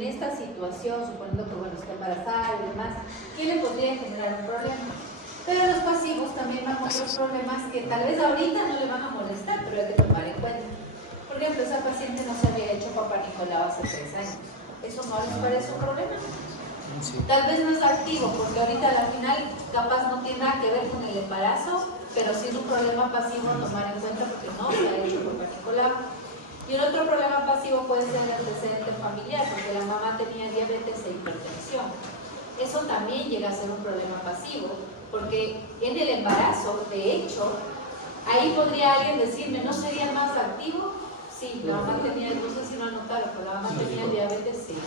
en esta situación, suponiendo que bueno, está embarazada y demás, ¿quién le podría generar un problema? Pero los pasivos también van a otros problemas que tal vez ahorita no le van a molestar, pero hay que tomar en cuenta. Por ejemplo, esa paciente no se había hecho Papá Nicolau hace 3 años. ¿Eso no les parece un problema? Sí. Tal vez no es activo, porque ahorita al final capaz no tiene nada que ver con el embarazo, pero sí es un problema pasivo a tomar en cuenta porque no se ha hecho Papá Nicolau. Y el otro problema pasivo puede ser el antecedente familiar, porque la mamá tenía diabetes e hipertensión. Eso también llega a ser un problema pasivo, porque en el embarazo, de hecho, ahí podría alguien decirme, ¿no sería más activo? Sí, la mamá tenía, no sé si lo anotaron, pero la mamá tenía diabetes, sí.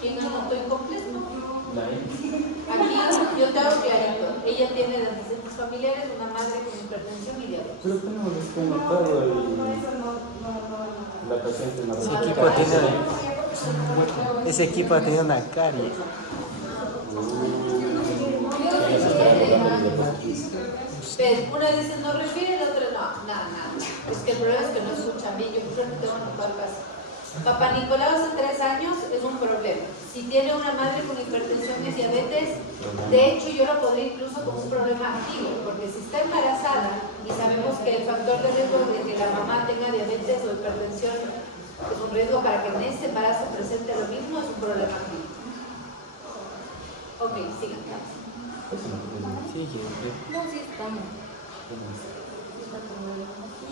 ¿Quién anotó incompleto? Aquí yo te hago clarito. Ella tiene de antecedentes familiares una madre con hipertensión y diabetes. Pero tenemos desconectado la paciente en la Ese equipo ha tenido una carie. Una dice no refiere, la otra no, nada. Es que el problema es que no escuchan bien, yo creo que tengo que anotar caso. Papá Nicolau hace 3 años es un problema. Si tiene una madre con hipertensión y diabetes, de hecho yo lo podría incluso como un problema activo, porque si está embarazada y sabemos que el factor de riesgo de que la mamá tenga diabetes o hipertensión es un riesgo para que en este embarazo presente lo mismo, es un problema activo. Ok, sigan. No, sí estamos.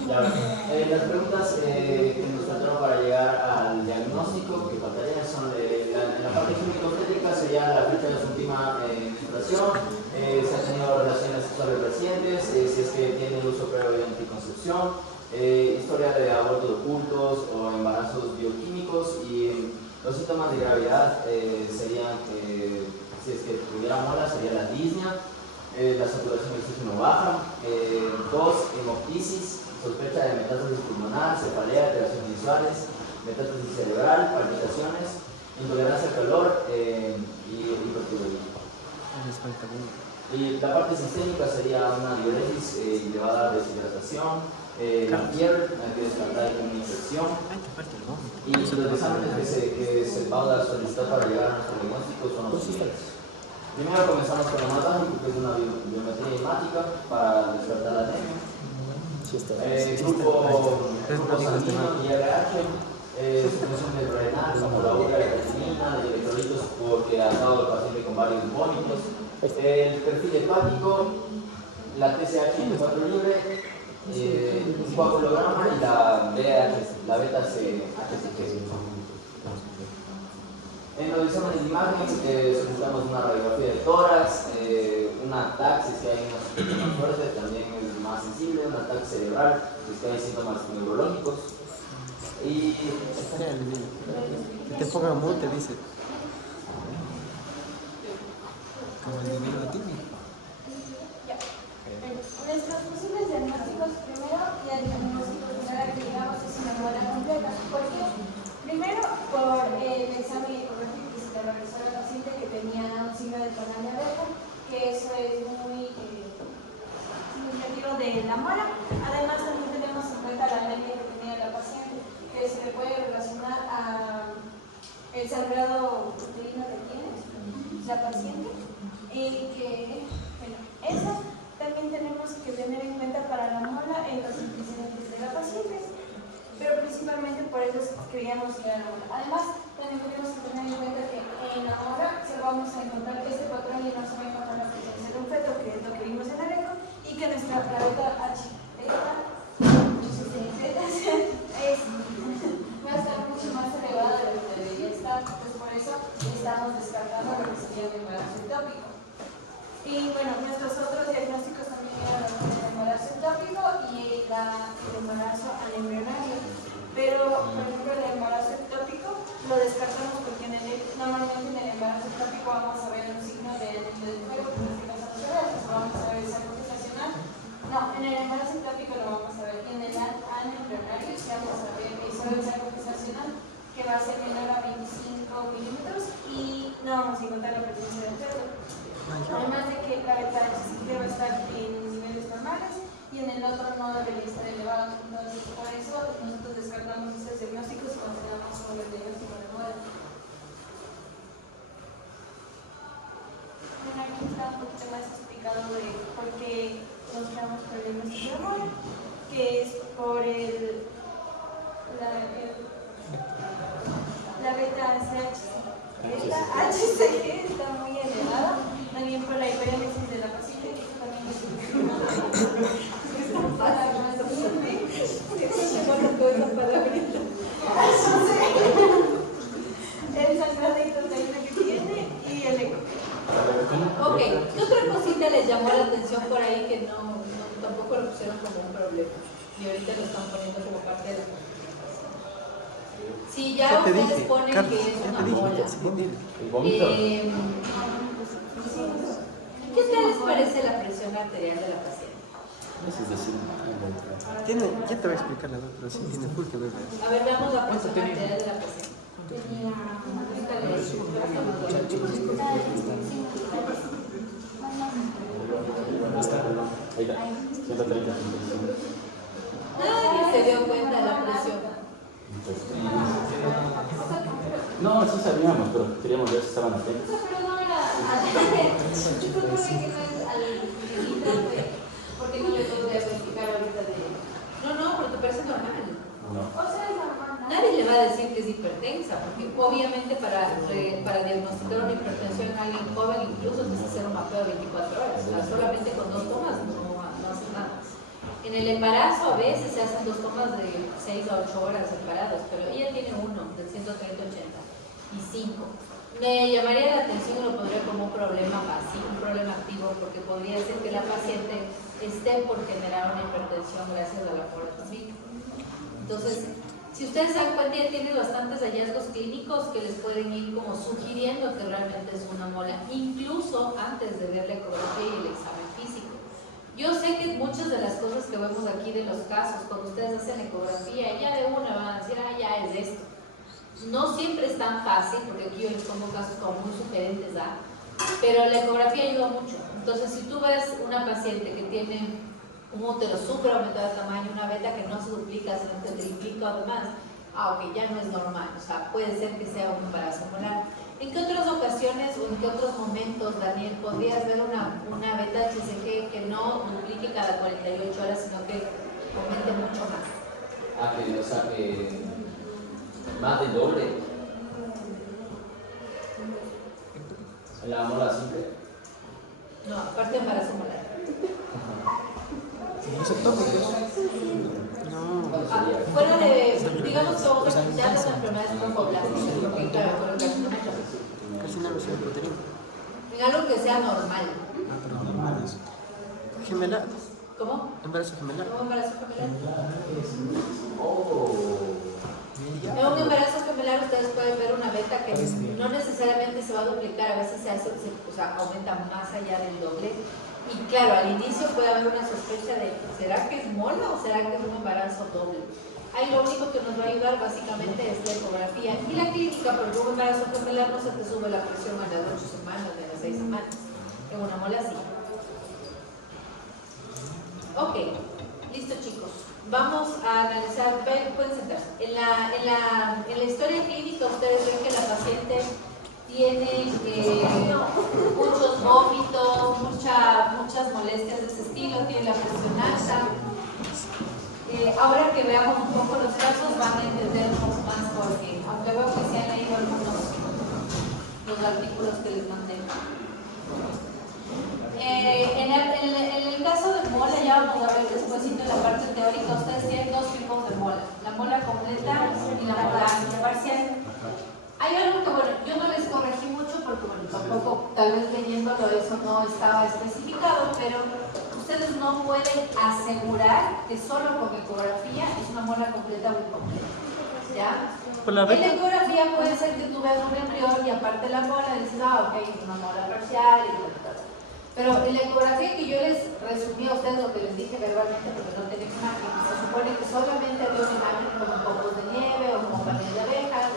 Ya, las preguntas que nos faltaron para llegar al diagnóstico que faltarían son en la parte químico-técnica sería la fecha de su última menstruación, si ha tenido relaciones sexuales recientes, si es que tiene el uso previo de anticoncepción, historia de abortos ocultos o embarazos bioquímicos, y los síntomas de gravedad serían que si es que tuviera mola sería la disnea, la saturación de oxígeno baja, 2, hemoptisis, sospecha de metástasis pulmonar, cefalea, alteraciones visuales, metástasis cerebral, palpitaciones, intolerancia al calor y hipertiroidismo. Y la parte sistémica sería una diuresis elevada de deshidratación, la fiebre, hay que descartar una infección. Y los exámenes que se va a solicitar para llegar a nuestro diagnóstico son los siguientes. Primero comenzamos con la más básica, que es una biometría hemática para descartar la anemia. Grupo sanguíneo, IRH, supresión del renal, como la urea, la creatinina, de electrolitos porque ha dado el paciente con varios vómitos. El perfil hepático, la TSH 4 libre, un coagulograma y la BH, la beta-HCG. En los exámenes de imagen solicitamos una radiografía de tórax, una TAC si es que hay una síntomas fuerte, también es más sensible, una TAC cerebral si es que hay síntomas neurológicos. Y que te ponga mute, dice. Como el dinero a ti. Nuestros posibles diagnósticos, primero, y el diagnóstico general que digamos es una mola completa. ¿Por qué? Primero, por el examen ecográfico que se le realizó al paciente que tenía un signo de tonal de abeja, que eso es muy significativo de la mola. Además, también tenemos en cuenta la anemia que tenía la paciente, que se le puede relacionar a el sangrado uterino que tiene la paciente, y que, bueno, eso también tenemos que tener en cuenta para la mola en los antecedentes de la paciente. Pero principalmente por eso creíamos que era la mola. Además, también tenemos que tener en cuenta que en la mola se vamos a encontrar este patrón y no se va a encontrar la presencia de un feto, que es lo que vimos en el eco, y que nuestra la beta H va a estar mucho más elevada de lo que debería estar. Pues por eso estamos descartando lo que sería el embarazo ectópico. Y bueno, nuestros otros diagnósticos también eran el embarazo ectópico y el embarazo anembrionario. Pero, por ejemplo, el embarazo ectópico lo descartamos porque normalmente en el embarazo ectópico vamos a ver un signo de anillo de fuego, que en este caso no se ve, pues vamos a ver el saco gestacional. No, en el embarazo ectópico lo vamos a ver. Y en el anembrionario sí vamos a ver solo el saco gestacional, que va a ser menor a 25 milímetros y no vamos a encontrar la presencia del feto. Además de que la beta-HCG va a estar en niveles normales y en el otro no debería estar elevado. Entonces, por eso nosotros descartamos estos diagnósticos y continuamos con los diagnósticos la beta CHC. Esta HCG está muy elevada, también por la hipéremesis de la paciente. Es tan fácil. El sangradito que tiene y el eco. Ok, ¿qué otra cosita les llamó la atención por ahí que tampoco lo pusieron como un problema? Y ahorita lo están poniendo como parte de la comunicación. Si ya te ustedes dije, ponen Carlos, que es ya una te dije, mola, sí, dile. El vómito. ¿qué tal les parece la presión arterial de la paciente? Eso es decir, Tiene, ya te voy a explicar la otra, pero sí tiene full que ver. A ver, veamos la presión arterial de la paciente. Búscale eso. ahí está, 130. Nadie se dio cuenta de la presión. No, sí sabíamos, pero queríamos ver si estaban atentos. Pero no era porque no le puedo explicar ahorita de... No, pero te parece normal. No. Nadie le va a decir que es hipertensa, porque obviamente para diagnosticar una hipertensión en alguien joven incluso tienes que hacer un mapeo de 24 horas. O sea, solamente con 2 tomas no hace nada. En el embarazo a veces se hacen 2 tomas de 6 a 8 horas separadas, pero ella tiene uno de 130-80 y 5. Me llamaría la atención y lo pondría como un problema pasivo, un problema activo, porque podría ser que la paciente esté por generar una hipertensión gracias a la formación. Entonces, si ustedes se dan cuenta, ya tiene bastantes hallazgos clínicos que les pueden ir como sugiriendo que realmente es una mola, incluso antes de ver la ecografía y el examen físico. Yo sé que muchas de las cosas que vemos aquí de los casos, cuando ustedes hacen ecografía, ya de una van a decir, ya es esto. No siempre es tan fácil, porque aquí yo les pongo casos como muy sugerentes, pero la ecografía ayuda mucho. Entonces, si tú ves una paciente que tiene un útero súper aumentado de tamaño, una beta que no se duplica, sino que triplica o demás, ok, ya no es normal, o sea, puede ser que sea un embarazo molar. ¿En qué otras ocasiones o en qué otros momentos, Daniel, podrías ver una beta HCG que no duplique cada 48 horas, sino que aumente mucho más? O sea, que más del doble. La mola simple. No, aparte de embarazo molar. No se toca, pues. No. Fuera de, digamos que vamos a quitar las enfermedades broncoplásticas, porque claro, con el carcinoma también. Carcinoma uterino. En algo que sea normal. Pero normal es. Gemelar. ¿Cómo? Embarazo gemelar. ¿Un embarazo gemelar? Oh. En un embarazo gemelar ustedes pueden ver una beta que no necesariamente se va a duplicar, a veces aumenta más allá del doble. Y claro, al inicio puede haber una sospecha de, ¿será que es mola o será que es un embarazo doble? Ahí lo único que nos va a ayudar básicamente es la ecografía y la clínica, porque un embarazo gemelar no se te sube la presión a las 8 semanas, de las 6 semanas. En una mola sí. Ok, listo chicos. Vamos a analizar, pueden sentarse. En la historia clínica ustedes ven que la paciente tiene muchos vómitos, muchas molestias de ese estilo, tiene la presión alta. Ahora que veamos un poco los casos van a entender un poco más porque, aunque veo que se han leído algunos los artículos que les mandé. En el caso de mola, ya vamos a ver después en la parte teórica, ustedes tienen 2 tipos de mola, la mola completa y la mola parcial. Hay algo que, bueno, yo no les corregí mucho porque, bueno, tampoco, tal vez leyéndolo eso no estaba especificado, pero ustedes no pueden asegurar que solo con ecografía es una mola completa o incompleta, ¿ya? En la ecografía puede ser que tú veas un embrión y aparte la mola dices, ok, es una mola parcial y tal. Pero en la ecografía que yo les resumí a ustedes lo que les dije verbalmente porque no tenía imagen, se supone que solamente había una imagen como copos de nieve o como panel de abejas,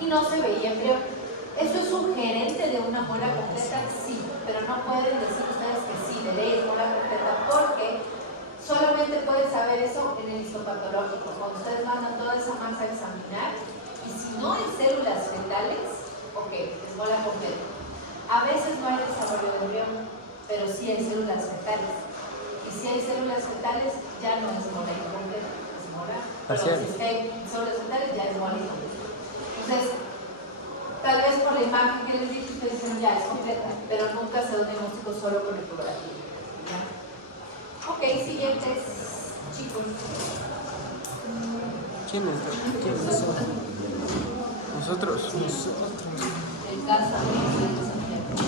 y no se veía embrión. ¿Eso es sugerente de una mola completa? Sí, pero no pueden decir ustedes que sí, de ley es mola completa porque solamente pueden saber eso en el histopatológico, cuando ustedes mandan toda esa masa a examinar y si no hay células fetales, ok, es mola completa. A veces no hay desarrollo de embrión, pero sí hay células fetales. Y si hay células fetales, ya no es mola incompleta, es mola Pero si es que hay sobresaltales ya es válido. Entonces, tal vez por la imagen que les dije, ustedes dicen ya es completa, pero nunca se da un diagnóstico solo con ecografía. ¿Ya? Ok, siguientes chicos. ¿Quiénes son? Nosotros. El caso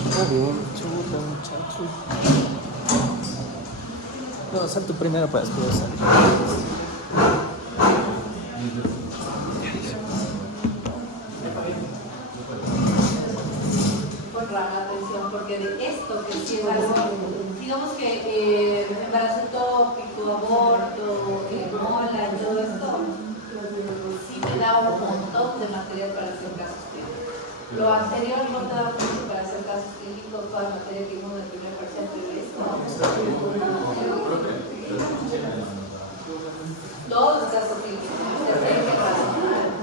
Está bien, chuta, muchacho. No, sal tú primero para después salir. con rama atención, porque de esto que sí es algo, digamos que embarazo ectópico, aborto, mola y todo esto, sí me da un montón de material para hacer casos clínicos. Lo anterior no te da mucho para hacer casos clínicos, toda la materia que vimos en el primer parcial, pero esto, todos los casos clínicos, desde que razonar.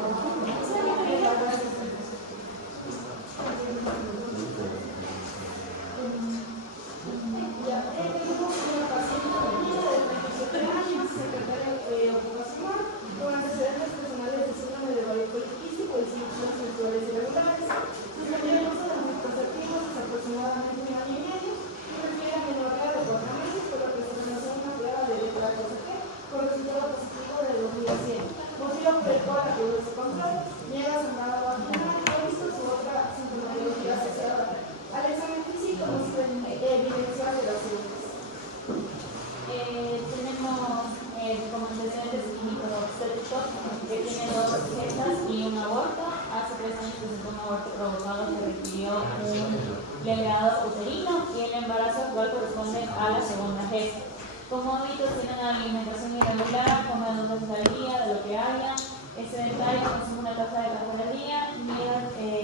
Como hábitos tienen alimentación irregular, comen 2 veces al día, de lo que haya, es sedentario, consume una taza de café al día, niega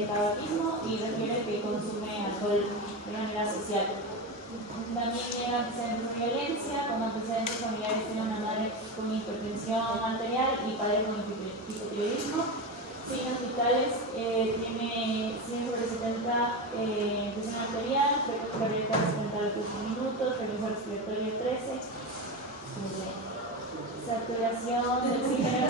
tabaquismo y refiere que consume alcohol de manera social. También niega antecedentes de violencia, como antecedentes familiares tiene una madre con hipertensión arterial y padre con hipotiroidismo. Signos vitales, tiene 100 sobre 70 presión arterial, frecuencia cardíaca 70 a los 15 minutos, frecuencia respiratoria 13, saturación del oxígeno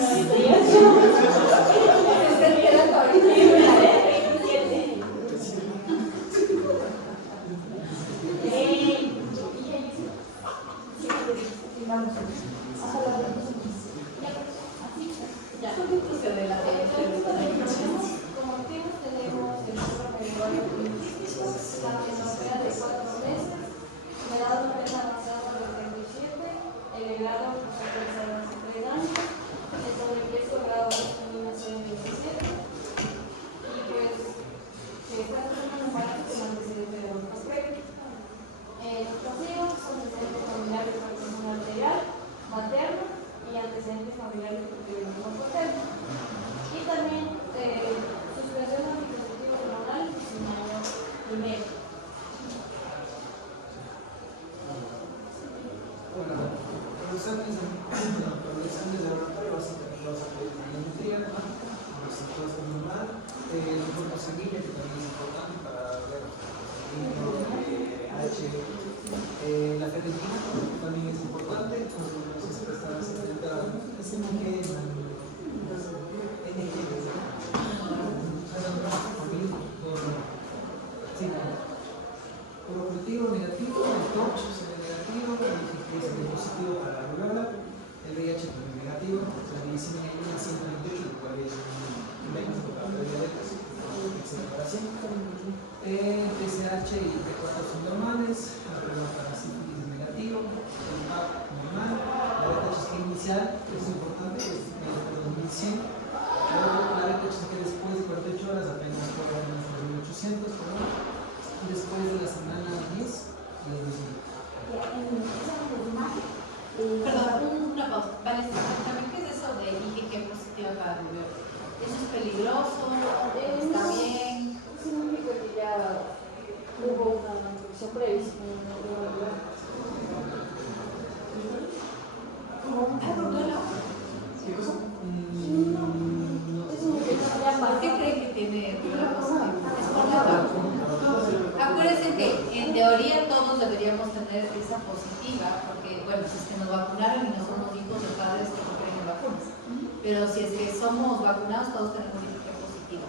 pero si es que somos vacunados, todos tenemos IgG positivo.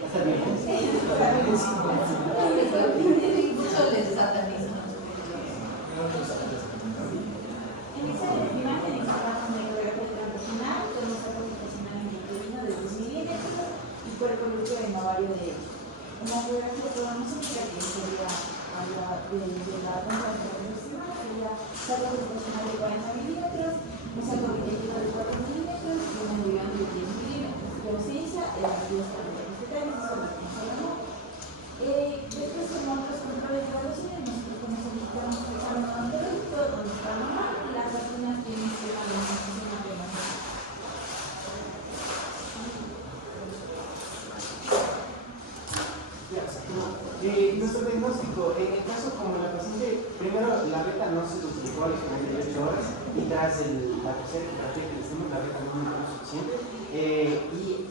Está bien. Mucho les satanismo. En esa imagen encontramos una ecografía transvaginal con un saco gestacional intrauterino de 2 milímetros y cuerpo lúteo en ovario derecho. En la ecografía tomamos un que sería a la de la transvaginal sería saco gestacional de 40 milímetros, un saco viteliano de 4 milímetros y un embrión de 10 milímetros. La ausencia de las vías familiares fetales, eso es lo que nos hablamos. Después con otros controles de evaluaciones, nosotros comenzamos el examen odontológico, donde está normal, y las vacunas tienen que ir a la institución de Nuestro diagnóstico, en el caso como la paciente, primero la beta no se duplicó a las 48 horas y tras la tercera terapia que le hicimos, la beta no es suficiente y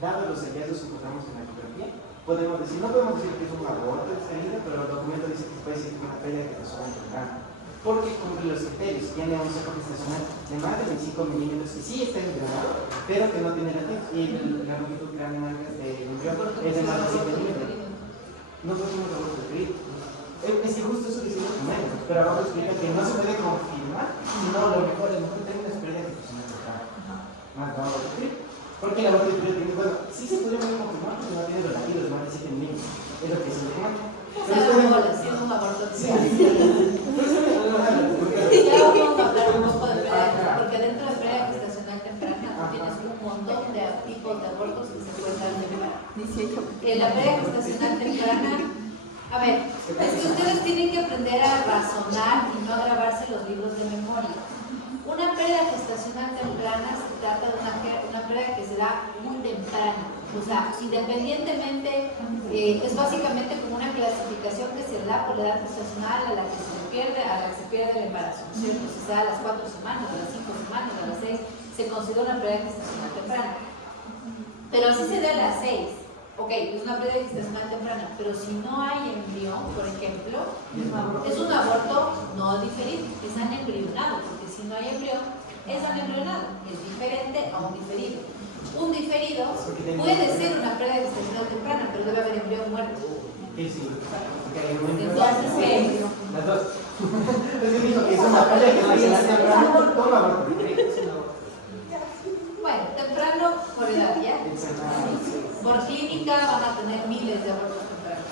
dados los hallazgos que encontramos en la ecografía, podemos decir, no podemos decir que es un aborto de salida, pero el documento dice que puede ser una pérdida que pasó en el campo. Porque cumple los criterios, tiene un saco gestacional de más de 25 milímetros y sí está embrionado, pero que no tiene latidos y la longitud craneal del embrión es de más de 7 milímetros. Nosotros hemos aborto de pedir. Es que justo eso dice el documento, pero abajo explica que no se puede confirmar, sino lo mejor término es pérdida gestacional del campo. Más vamos a decir. Porque el aborto de pedir, bueno, sí se podría confirmar porque no tiene los latidos de más de 7 milímetros. Es lo que se le llama. Pero es un aborto de Sí. Ya vamos a hablar un poco de pérdida, porque dentro de pérdida gestacional temprana tú tienes un montón de tipos de abortos que se pueden dar temprano. La pérdida gestacional temprana, a ver, es que ustedes tienen que aprender a razonar y no a grabarse los libros de memoria. Una pérdida gestacional temprana se trata de una pérdida que se da muy temprano. O sea, independientemente, es básicamente como una clasificación que se da por la edad gestacional a la que se pierde el embarazo, ¿no es cierto? Si se da a las 4 semanas, a las 5 semanas, a las 6, se considera una pérdida gestacional temprana. Pero si se da a las 6, ok, es una pérdida gestacional temprana, pero si no hay embrión, por ejemplo, es un aborto no diferido, es anembrionado, porque si no hay embrión, es anembrionado, es diferente a un diferido. Un diferido puede ser una pérdida gestacional temprana, pero debe haber embrión muerto. Sí. Entonces, ¿qué? Las dos. Entonces dijo que es una pérdida gestacional temprana, toma aborto de pedir. Bueno, temprano por edad, ¿ya? Por clínica van a tener miles de abortos tempranos.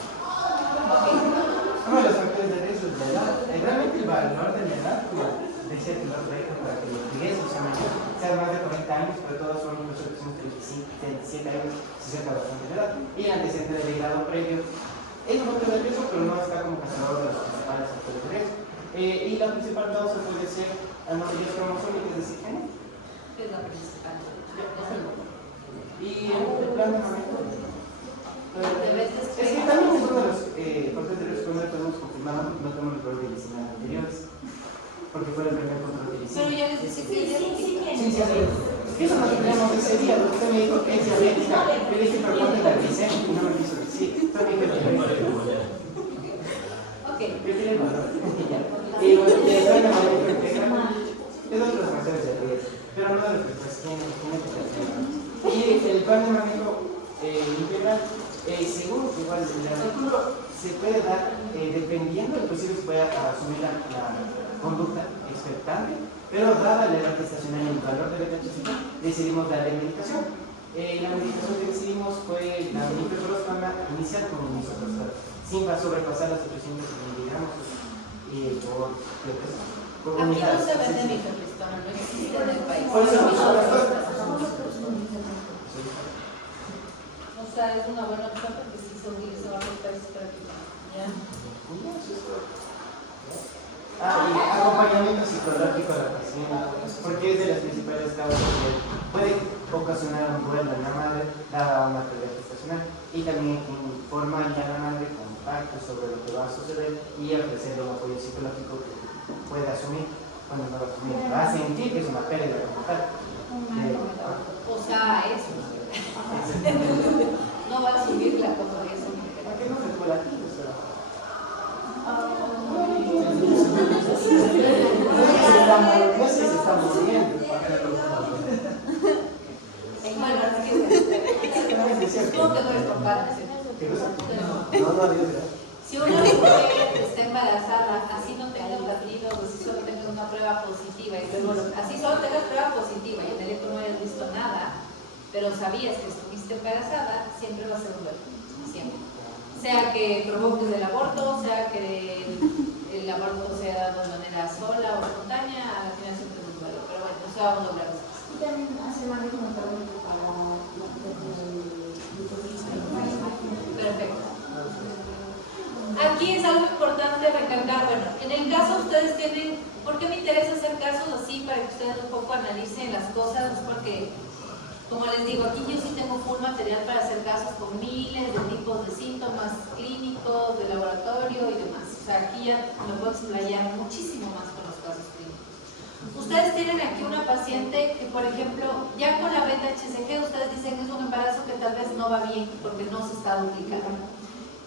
Okay. Uno de los factores de riesgo es la edad. Realmente el valor de la edad, como decía el otro día, para que los ingresos sean más de 40 años, pero todos son nosotros que son 35, 37 años, 60 bastante de edad. Y el antecedente de grado previo es un factor de riesgo, pero no está como cazador de los principales factores de riesgo. Y la principal causa puede ser anomalías cromosómicas, es decir, género. ¿Qué es la principal? Y el plan de manejo. Es que también es uno de los factores de riesgo que no podemos confirmar, no tenemos el problema de medicina anteriores, porque fue el primer control de medicina. Pero ya les dije que Sí. Eso no teníamos ese día, porque usted me dijo que es diabética, yo le dije, pero ¿cuánto es la glicemia? Y no me quiso decir. Entonces me dijo, ok. yo quiero el valor. Y bueno, de plan de manejo integral es otro de los factores de riesgo, pero no de los que pues tienen. Y el plan de manejo integral, según igual el artículo, se puede dar dependiendo, inclusive se puede asumir la conducta expectante, pero dada la edad gestacional y el valor de la necesidad, decidimos darle medicación. La medicación que decidimos fue la mifeprostona inicial con misoprostol, sin sobrepasar las 800 miligramos por Aquí unidad. no se vende mifepristona, no existe en el país. Por eso misoprostol. O sea, es una buena opción porque sí se utiliza en varios países prácticamente. ¿Ya? Y acompañamiento psicológico a la paciente, porque es de las principales causas que puede ocasionar un duelo en la madre dada una pérdida gestacional, y también informa a la madre con impacto sobre lo que va a suceder y ofrecerle un apoyo psicológico que puede asumir cuando no va a asumir. Va a sentir que es una pérdida como tal. O sea, eso. No va a subir la cosa de eso. ¿Para qué no se puede aquí? Si una mujer está embarazada, así no tengas latidos, así solo tengas una prueba positiva, y luego así solo tengas prueba positiva y en el eco no hayas visto nada, pero sabías que estuviste embarazada, siempre va a ser un duelo, siempre. Sea que provoques el aborto, sea que el aborto sea de manera sola o espontánea, al final siempre es un duelo, pero bueno, eso vamos a hablar después. Y también hace más recomendable para Perfecto. Aquí es algo importante recalcar, bueno, en el caso ustedes tienen, ¿por qué me interesa hacer casos así para que ustedes un poco analicen las cosas? Es porque, como les digo, aquí yo sí tengo full material para hacer casos con miles de tipos de síntomas clínicos, de laboratorio y demás. O sea, aquí ya me puedo explayar muchísimo más con los casos clínicos. Ustedes tienen aquí una paciente que, por ejemplo, ya con la beta-HCG ustedes dicen que es un embarazo que tal vez no va bien porque no se está duplicando.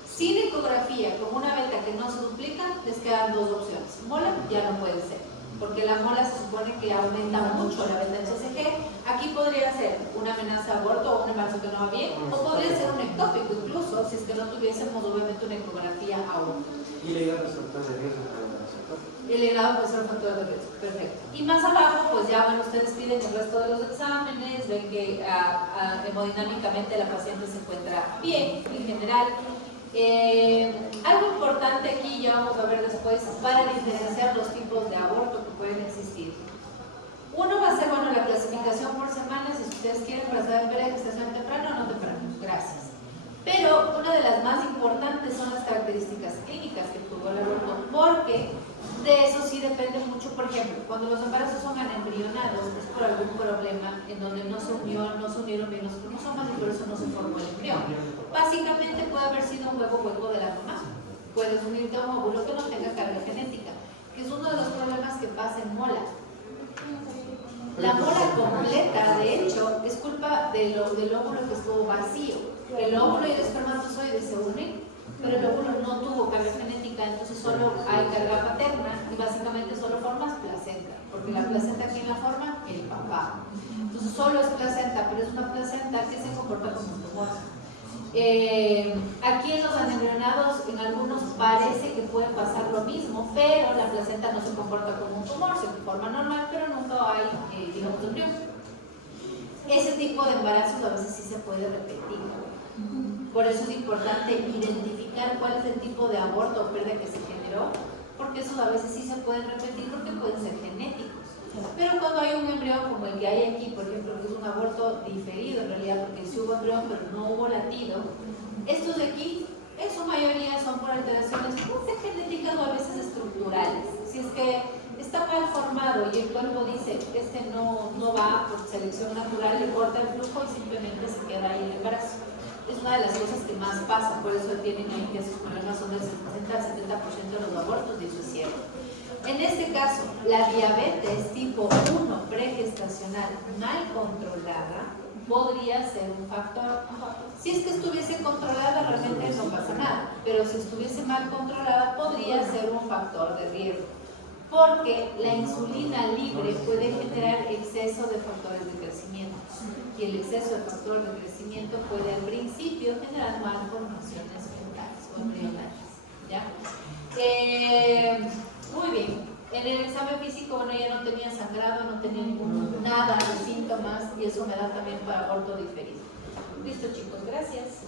Sin ecografía, con una beta que no se duplica, les quedan dos opciones. Mola ya no puede ser, porque la mola se supone que aumenta mucho la beta-HCG. Aquí podría ser una amenaza de aborto o un embarazo que no va bien, o podría ser un ectópico incluso, si es que no tuviésemos obviamente una ecografía aún. Y le digo los factores de riesgo para el embarazo. El helado puede ser un factor de riesgo, perfecto. Y más abajo, pues ya, bueno, ustedes piden el resto de los exámenes, ven que hemodinámicamente la paciente se encuentra bien en general. Algo importante aquí, ya vamos a ver después, para diferenciar los tipos de aborto que pueden existir. Uno va a ser, bueno, la clasificación por semanas, si ustedes quieren, para saber ver gestación temprana o no temprana. Gracias. Pero una de las más importantes son las características clínicas que tuvo el aborto, porque de eso sí depende mucho. Por ejemplo, cuando los embarazos son anembrionados, es por algún problema en donde no se unieron bien los cromosomas y por eso no se formó el embrión. Básicamente puede haber sido un huevo hueco de la mamá. Puedes unirte a un óvulo que no tenga carga genética, que es uno de los problemas que pasa en mola. La mola completa, de hecho, es culpa del óvulo que estuvo vacío. El óvulo y el espermatozoide se unen, pero el óvulo no tuvo carga genética, entonces solo hay carga paterna y básicamente solo formas placenta, porque la placenta, ¿quién la forma? El papá. Entonces solo es placenta, pero es una placenta que se comporta como un tumor. Aquí en los anembrionados, en algunos parece que puede pasar lo mismo, pero la placenta no se comporta como un tumor, se forma normal, pero nunca hay, digamos, embrión. Ese tipo de embarazos a veces sí se puede repetir. Por eso es importante identificar cuál es el tipo de aborto o pérdida que se generó, porque esos a veces sí se pueden repetir porque pueden ser genéticos. Pero cuando hay un embrión como el que hay aquí, por ejemplo, que es un aborto diferido en realidad, porque sí hubo embrión pero no hubo latido, estos de aquí en su mayoría son por alteraciones genéticas o a veces estructurales. Si es que está mal formado y el cuerpo dice este no va por selección natural, le corta el flujo y simplemente se queda ahí el embarazo. Es una de las cosas que más pasa, por eso tienen ahí que sus problemas son del 60 al 70% de los abortos, y eso es cierto. En este caso, la diabetes tipo 1 pregestacional mal controlada podría ser un factor. Si es que estuviese controlada, realmente no pasa nada, pero si estuviese mal controlada, podría ser un factor de riesgo, porque la insulina libre puede generar exceso de factores de crecimiento, y el exceso de factor de crecimiento puede al principio generar malformaciones fetales o embrionarias, ¿ya? Muy bien. En el examen físico, bueno, ya no tenía sangrado, no tenía nada de síntomas, y eso me da también para aborto diferido. Listo, chicos, gracias.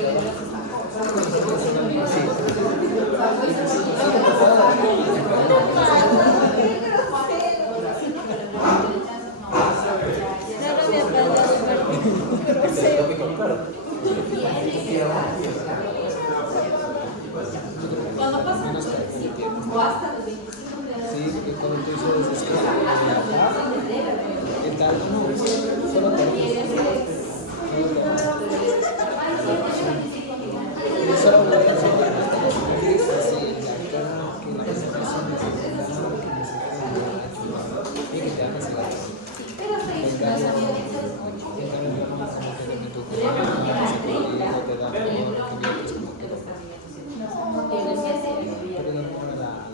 porque el embrión se estancó. Cuando pasan los 25 o hasta los 25 de la Sí, porque cuando tú dices es que ¿qué tal? No, solo te solo una canción que no está feliz, así, la cara, que la presentación es el amor que necesitas y que te hagas el amor. En cambio, no como que donde tu cuerpo no te da amor, que vienes como que pero no para la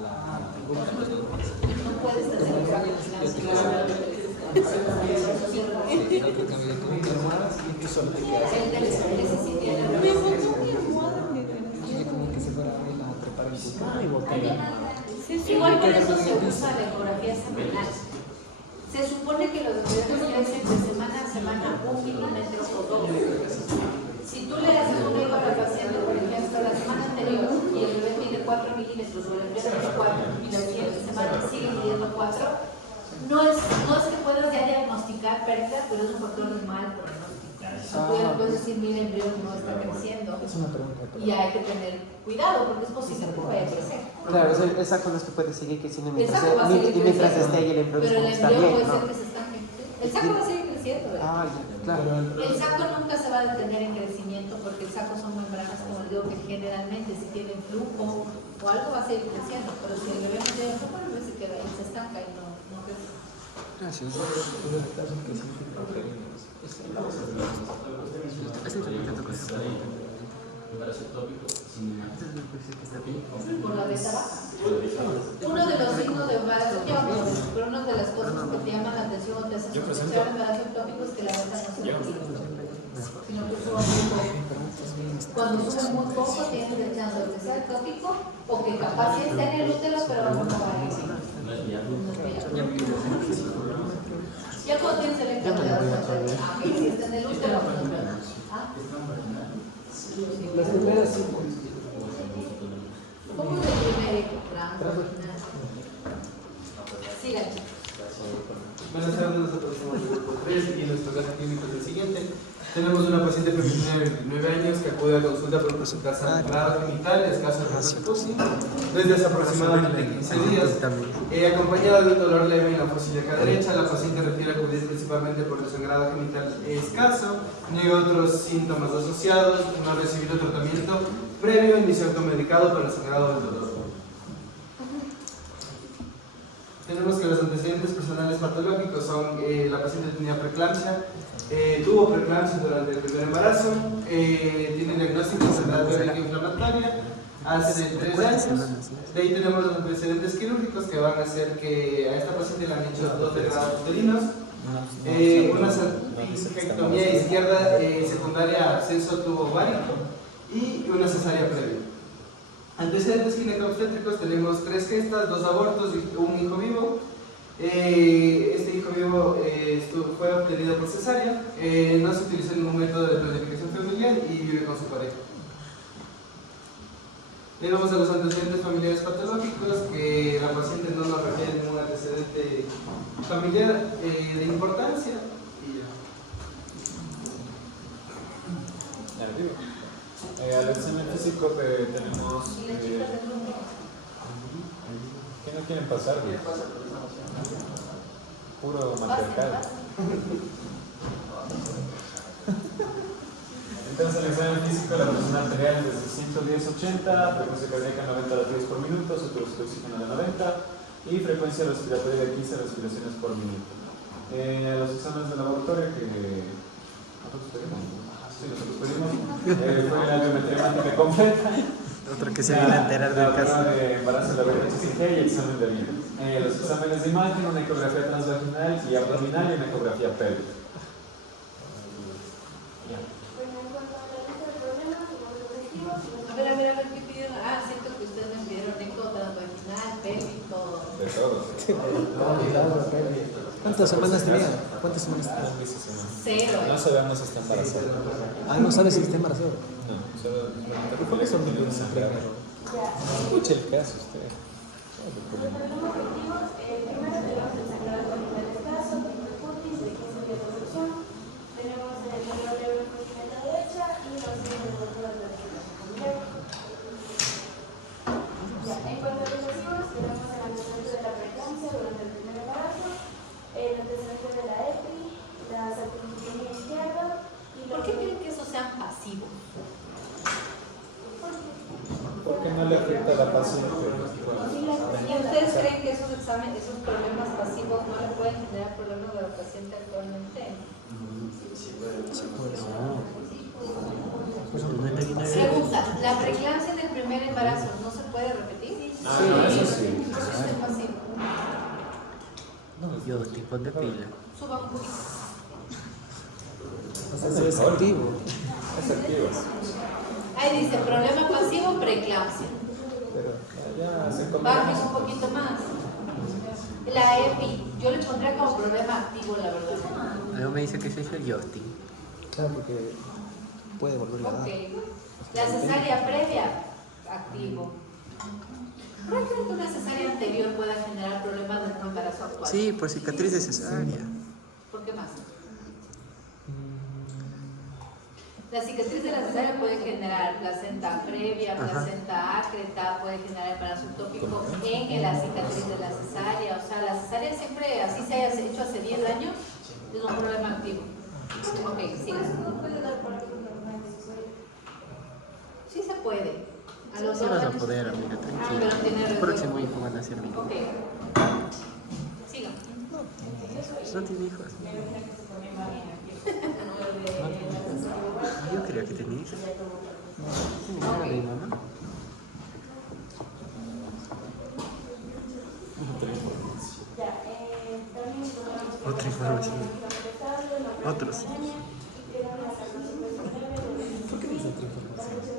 boca, pues no. Solo te quedas como que se fuera a trepar en tu cara y voltear. Igual por eso se usa la ecografía semanal. Se supone que los embriones crecen de semana a semana 1 milímetro o 2. Si tú le haces un eco a la paciente, por ejemplo, la semana anterior y el bebé tiene 4 milímetros o el embrión tiene 4 y la siguiente semana sigue midiendo 4, no es que puedas ya diagnosticar pérdida, pero es un factor normal por diagnosticar. Tú ya puedes decir, mira, el embrión no está creciendo. Es una pregunta. Y hay que tener cuidado porque es posible que vaya a crecer. Claro, el saco no es que puede seguir creciendo mientras, El saco va a seguir mientras creciendo, esté ahí el embrión pero el está embrión bien, puede ¿no? ser que se estanque. El saco va a seguir creciendo, ¿verdad? Ah, ya, claro. El saco nunca se va a detener en crecimiento porque el saco son membranas, como les digo, que generalmente si tienen flujo o algo va a seguir creciendo, pero si el bebé no tiene flujo, el bebé se queda ahí, se estanca y no crece. Gracias. Por la beta baja. Uno de los signos de embarazo, ya vamos a ver, pero una de las cosas que te llaman la atención o te hacen sospechar embarazo ectópico es que la beta no se retira, sino que sube muy poco. Cuando sube muy poco tienes el chance de que sea ectópico o que capaz sí esté en el útero pero no va a ir. Ya cuando tienes el ectópico te das cuenta de que si está en el útero pues no. Las primeras sí. ¿Cómo es el primer eco? Transvaginal. Sigan. Buenas tardes, nosotros somos el grupo 3 y en nuestro caso clínico es el siguiente. Tenemos una paciente femenina de 29 años que acude a consulta por presentar sangrado genital, escaso repercusión, desde hace aproximadamente 15 días. Acompañada de un dolor leve en la fosiliaca derecha, la paciente refiere a acudir principalmente por el sangrado genital escaso, niega otros síntomas asociados, no ha recibido tratamiento previo, inicio automedicado para el sangrado del dolor. Tenemos que los antecedentes personales patológicos son la paciente tenía preeclampsia, tuvo preeclampsia durante el primer embarazo, tiene diagnóstico de enfermedad crónica inflamatoria hace 3 años. De ahí tenemos los antecedentes quirúrgicos que van a hacer que a esta paciente le han hecho 2 degradados uterinos, una salpingectomía izquierda secundaria a absceso tubo ovárico y una cesárea previa. Antecedentes gineco-obstétricos tenemos 3 gestas, 2 abortos y un hijo vivo. Este hijo vivo fue obtenido por cesárea, no se utilizó ningún método de planificación familiar y vive con su pareja. Vamos a los antecedentes familiares patológicos, que la paciente no nos refiere ningún antecedente familiar de importancia. Y ya. Al examen físico tenemos... ¿Qué no quieren pasar? Puro matriarcal. Entonces el examen físico, la presión arterial es de 110-80, frecuencia cardíaca 90 latidos por minuto, saturos de oxígeno de 90 y frecuencia respiratoria de 15 respiraciones por minuto. Los exámenes de laboratorio que nosotros pedimos, fue la biometría hemática completa. Otro que se viene a enterar del caso. La prueba de embarazo de la HCG y examen de orina. Los exámenes de imagen, una ecografía transvaginal y abdominal y una ecografía pélvica. A ver, ¿qué pidieron? Ah, siento que ustedes me pidieron eco transvaginal, pélvico. De todo. ¿Cuántas semanas tenía? ¿Cuántas semanas tenía? 2 meses, ¿no? 0. No sabemos si está embarazada. Ah, no sabes si está embarazada. No, solo ¿Por qué son de un escuche el caso usted. Los problemas objetivos, primero tenemos el sangrado abdominal escaso, cutis de 15 días de evolución, tenemos el dolor de la derecha y los neuromotoras de la izquierda. En cuanto a los objetivos, tenemos el antecedente de la preeclampsia durante el primer embarazo, el antecedente de la EPI, la salpingopenia izquierda y ¿Por qué creen que esos sean pasivos? Porque no le afecta a la paciente. ¿Y ustedes creen que esos exámenes, esos problemas pasivos no le pueden generar problemas a la paciente actualmente? Pregunta, ¿la preeclampsia en el primer embarazo no se puede repetir? No, eso sí. Entonces es pasivo. No, yo, tipo de pila. Suba un poquito. O sea, es activo. Es activo. Ahí dice, problema pasivo, preeclampsia. Pero ya se Bajen un poquito más. La EPI, yo le pondría como problema activo, la verdad. Luego me dice que ese es el Justin. Claro, porque puede volver a dar. Ok. La cesárea previa, activo. ¿No creo que una cesárea anterior pueda generar problemas de un embarazo actual? Sí, por cicatriz de cesárea. ¿Por qué más? La cicatriz de la cesárea puede generar placenta previa, placenta ácreta, puede generar embarazo ectópico en la cicatriz de la cesárea. O sea, la cesárea siempre, así se haya hecho hace 10 años, es un problema activo. Ok, sí. Sí se puede. A los Sí 2 vas a años. poder, amiga, tranquila. Pero tiene El riesgo. próximo hijo van a ser míos. Ok. Sigan. No tiene hijos. Yo creía que tenía hijos. No, mi mamá. Otra información. Otros. ¿Por qué dice otra información?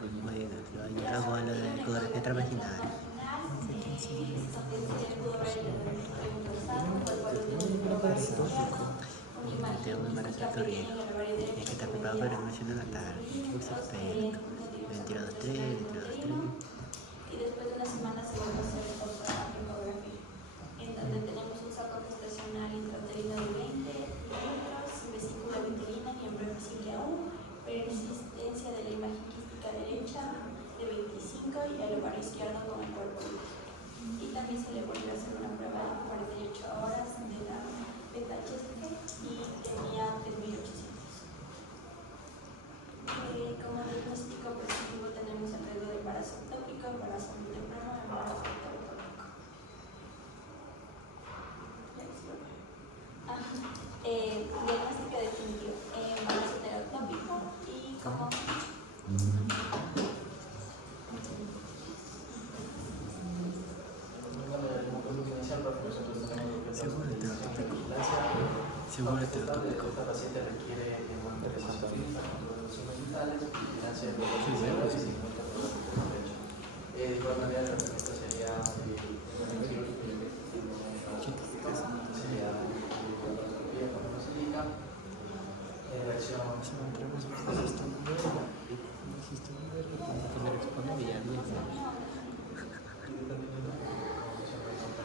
Bueno, yo hago lo del correte vaginal. Tengo un embarazo torrido. Tienes que estar preparado para la emoción de la tarde. Usa experto. Ventilador 3, ventilador 3. Y después de una semana se vuelve a hacer otra ecografía, en donde tenemos un saco gestacional intrauterino de 20 milímetros, vesícula uterina, miembro invisible aún, persistencia de la imagen quística derecha de 25 y el ovario izquierdo con el cuerpo líquido. Y también se le volvió a hacer una prueba de 48 horas de la beta-HCG y tenía 3.800. Como diagnóstico positivo tenemos el riesgo de embarazo ectópico, embarazo muy temprano, embarazo ectópico. Diagnóstico definitivo, embarazo ectópico y como... Seguro heterotópico. Esta paciente requiere monitoreación física, controlación mentales, vigilancia de de igual manera, el tratamiento sería sería colposcopía con basílica, reacción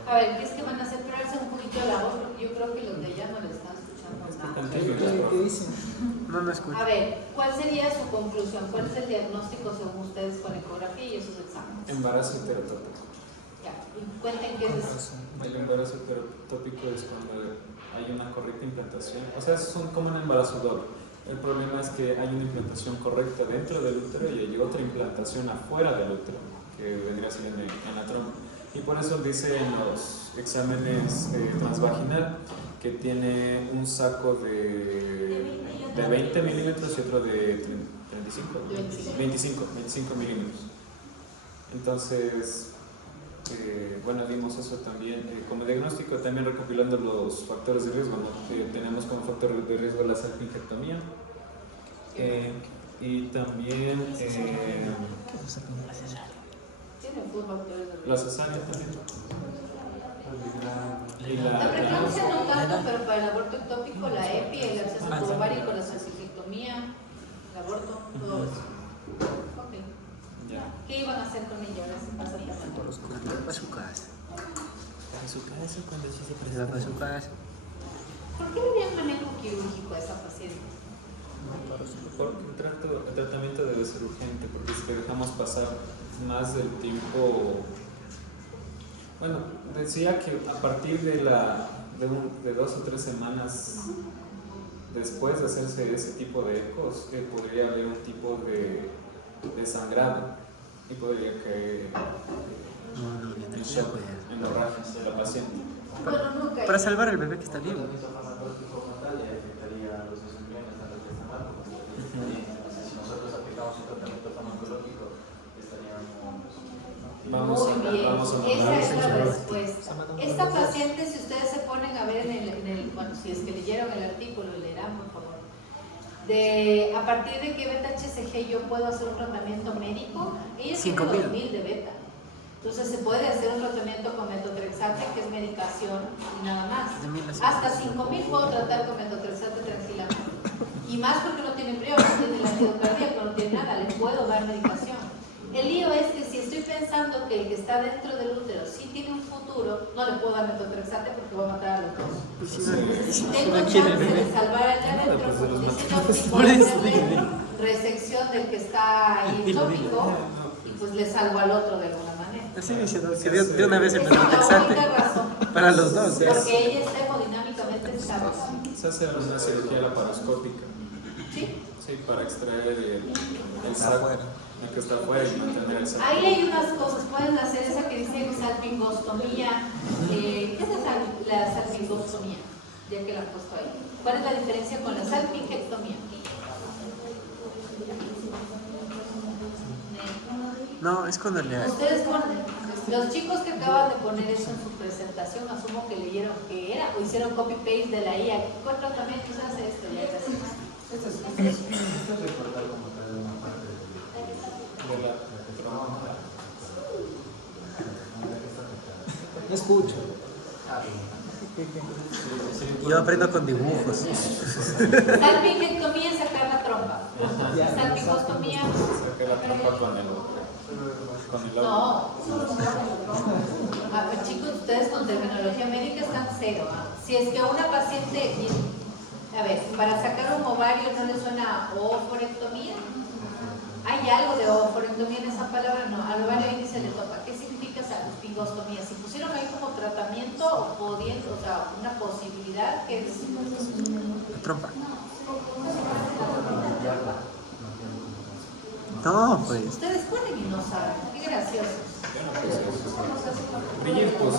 A ver, ¿qué es que van a hacer? Cerrarse un poquito la voz, porque yo creo que los de allá no le están escuchando nada. ¿Qué dicen? No me escucho. A ver, ¿cuál sería su conclusión? ¿Cuál es el diagnóstico según ustedes con ecografía y esos exámenes? Embarazo heterotópico. Ya, y cuenten qué es eso. El embarazo heterotópico es cuando hay una correcta implantación, o sea, es como un embarazo doble. El problema es que hay una implantación correcta dentro del útero y hay otra implantación afuera del útero, que vendría siendo en la trompa. Y por eso dice en los exámenes transvaginal que tiene un saco de 20 milímetros y otro de 25 milímetros. Entonces, bueno, dimos eso también como diagnóstico, también recopilando los factores de riesgo, ¿no? Tenemos como factor de riesgo la salpingectomía y también Tiene full factores de la riesgo. cesárea también. Y La preeclampsia no tanto, pero para el aborto ectópico, la EPI, el absceso tubovárico, la salpingectomía, el aborto, todo eso. Ok. ya. ¿Qué iban a hacer con ella? Ahora se pasa también. Para su casa. Para su casa, cuando se presenta para su casa. ¿Por qué le dieron manejo quirúrgico a esa paciente? Porque el tratamiento debe ser urgente, porque si le dejamos pasar más del tiempo. Bueno, decía que a partir de 2 o 3 semanas después de hacerse ese tipo de ecos, podría haber un tipo de sangrado y podría caer en shock, hemorragia de la paciente. Bueno, nunca. Para salvar al bebé que está vivo. Vamos Muy bien, a esa es la respuesta. Esta paciente, si ustedes se ponen a ver bueno, si es que leyeron el artículo, leerán por favor, a partir de qué beta HCG yo puedo hacer un tratamiento médico, ella tiene 2000 de beta. Entonces se puede hacer un tratamiento con metotrexate, que es medicación y nada más. Hasta 5000 puedo tratar con metotrexate tranquilamente. Y más porque no tiene embrión, no tiene latido cardíaco, no tiene nada, le puedo dar medicación. El lío es que si estoy pensando que el que está dentro del útero sí tiene un futuro, no le puedo dar metotrexate porque va a matar a los dos. Si tengo chance de salvar al de adentro, resección del que está ahí tópico y pues le salvo al otro de alguna manera. Así diciendo que de una vez el Esa es la metotrexate única razón. para los dos. Porque ella está hemodinámicamente estable. Se hace una cirugía laparoscópica. ¿Sí? Sí, para extraer el saco, el que está afuera y mantener el saco. Ahí hay unas cosas, pueden hacer esa que dice salpingostomía. ¿Qué es la salpingostomía? Ya que la han puesto ahí. ¿Cuál es la diferencia con la salpingectomía? No, es cuando le... Ustedes ponen, los chicos que acaban de poner eso en su presentación, asumo que leyeron qué era o hicieron copy-paste de la IA. ¿Cuál tratamiento se hace esto? Ya casi. Esto es recordar como tal una parte De la No escucho. Yo aprendo con dibujos. Salpingectomía es sacar la trompa. Salpingostomía. sacar la trompa con el No. Pues chicos, ustedes con terminología médica están cero. Si es que a una paciente, a ver, para sacar un ovario no le suena oforectomía. ¿Hay algo de oforectomía en esa palabra? No, al ovario ahí se le topa. ¿Qué significa salpingostomía? Si pusieron ahí como tratamiento o pudiendo, o sea, una posibilidad que es... Trompa. No, pues. Ustedes ponen y no saben. Qué graciosos. brillitos.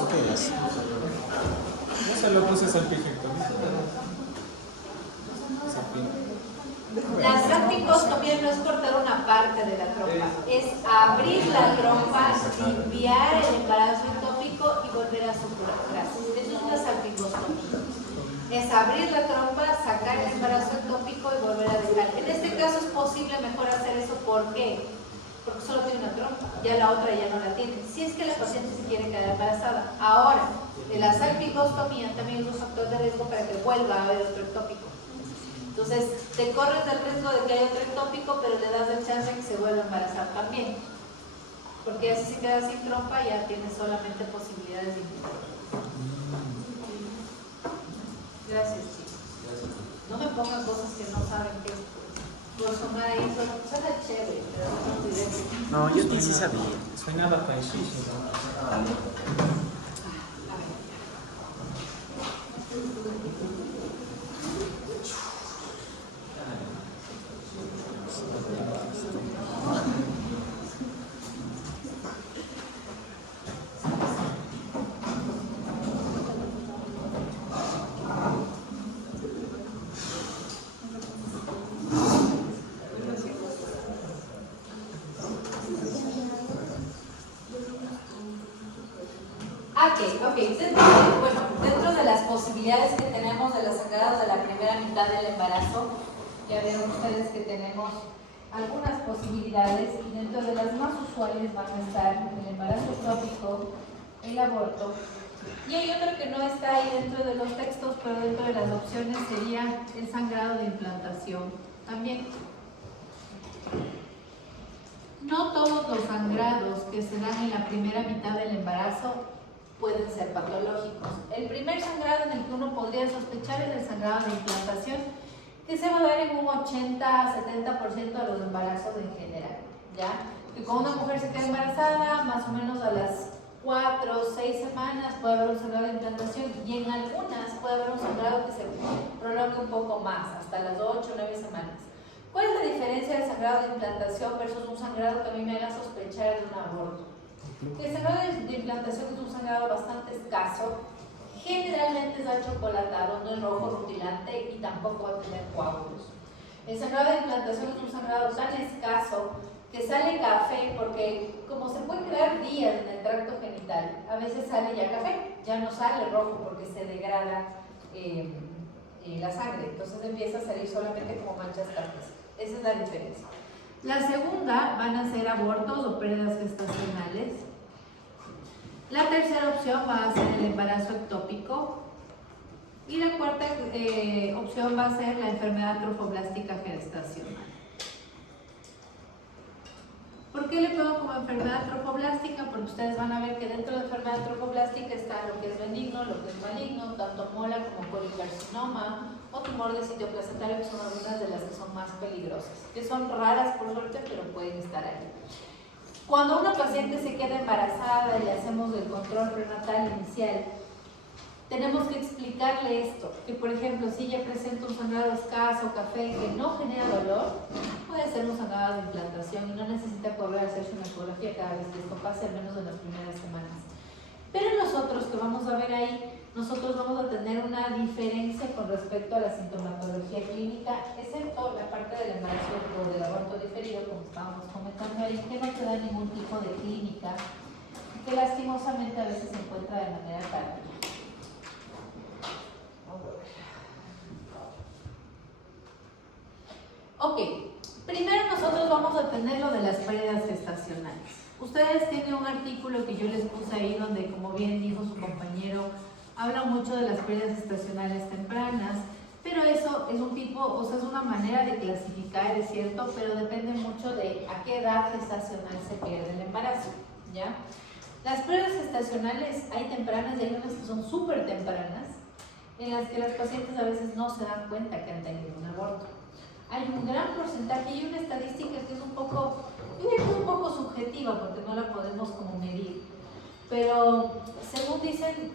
No se lo puse salpingectomía. La salpingostomía no es cortar una parte de la trompa, es abrir la trompa, limpiar el embarazo ectópico y volver a suturar. Gracias. Eso es una salpingostomía. Es abrir la trompa, sacar el embarazo ectópico y volver a dejar. En este caso es posible mejor hacer eso. ¿Por qué? Porque solo tiene una trompa, ya la otra ya no la tiene. Si es que la paciente se quiere quedar embarazada. Ahora, de la salpingostomía también es un factor de riesgo para que vuelva a haber otro ectópico. Entonces, te corres el riesgo de que haya otro ectópico, pero le das el chance de que se vuelva a embarazar también. Porque así se queda sin trompa, ya tiene solamente posibilidades de incubar. Gracias, chicos. No me pongan cosas que no saben qué es. Bolsonaro ahí suena chévere, pero no directo. No, yo sí sabía. Suena la paishishi, Ok. Dentro de las posibilidades que tenemos de los sangrados de la primera mitad del embarazo, ya vieron ustedes que tenemos algunas posibilidades y dentro de las más usuales van a estar el embarazo ectópico, el aborto, y hay otro que no está ahí dentro de los textos, pero dentro de las opciones sería el sangrado de implantación también. No todos los sangrados que se dan en la primera mitad del embarazo pueden ser patológicos. El primer sangrado en el que uno podría sospechar es el sangrado de implantación, que se va a dar en un 80-70% de los embarazos en general, ¿ya? Que cuando una mujer se queda embarazada, más o menos a las 4 o 6 semanas puede haber un sangrado de implantación y en algunas puede haber un sangrado que se prolongue un poco más, hasta las 8 o 9 semanas. ¿Cuál es la diferencia del sangrado de implantación versus un sangrado que a mí me haga sospechar de un aborto? El sangrado de implantación es un sangrado bastante escaso, generalmente es achocolatado, no es rojo rutilante y tampoco va a tener coágulos. El sangrado de implantación es un sangrado tan escaso que sale café porque como se puede quedar días en el tracto genital, a veces sale ya café, ya no sale rojo porque se degrada la sangre, entonces empieza a salir solamente como manchas cafés. Esa es la diferencia. La segunda van a ser abortos o pérdidas gestacionales. La tercera opción va a ser el embarazo ectópico. Y la cuarta opción va a ser la enfermedad trofoblástica gestacional. ¿Por qué le pongo como enfermedad trofoblástica? Porque ustedes van a ver que dentro de enfermedad trofoblástica está lo que es benigno, lo que es maligno, tanto mola como colicarcinoma o tumor de sitio placentario, que son algunas de las que son más peligrosas, que son raras por suerte, pero pueden estar ahí. Cuando una paciente se queda embarazada y le hacemos el control prenatal inicial, tenemos que explicarle esto, que por ejemplo, si ella presenta un sangrado escaso, café, que no genera dolor, puede ser un sangrado de implantación y no necesita volver a hacerse una ecografía cada vez que esto pase, al menos en las primeras semanas. Pero nosotros, que vamos a ver ahí, nosotros vamos a tener una diferencia con respecto a la sintomatología clínica, excepto la parte del embarazo o del aborto diferido, como estábamos comentando ahí, que no te da ningún tipo de clínica, que lastimosamente a veces se encuentra de manera tardía. Ok, primero nosotros vamos a tener lo de las pérdidas gestacionales. Ustedes tienen un artículo que yo les puse ahí donde, como bien dijo su compañero, habla mucho de las pérdidas gestacionales tempranas, pero eso es un tipo, o sea, es una manera de clasificar, es cierto, pero depende mucho de a qué edad gestacional se pierde el embarazo, ¿ya? Las pérdidas gestacionales hay tempranas y hay unas que son súper tempranas, en las que las pacientes a veces no se dan cuenta que han tenido un aborto. Hay un gran porcentaje y una estadística que es un poco, yo diría que es un poco subjetiva porque no la podemos como medir, pero según dicen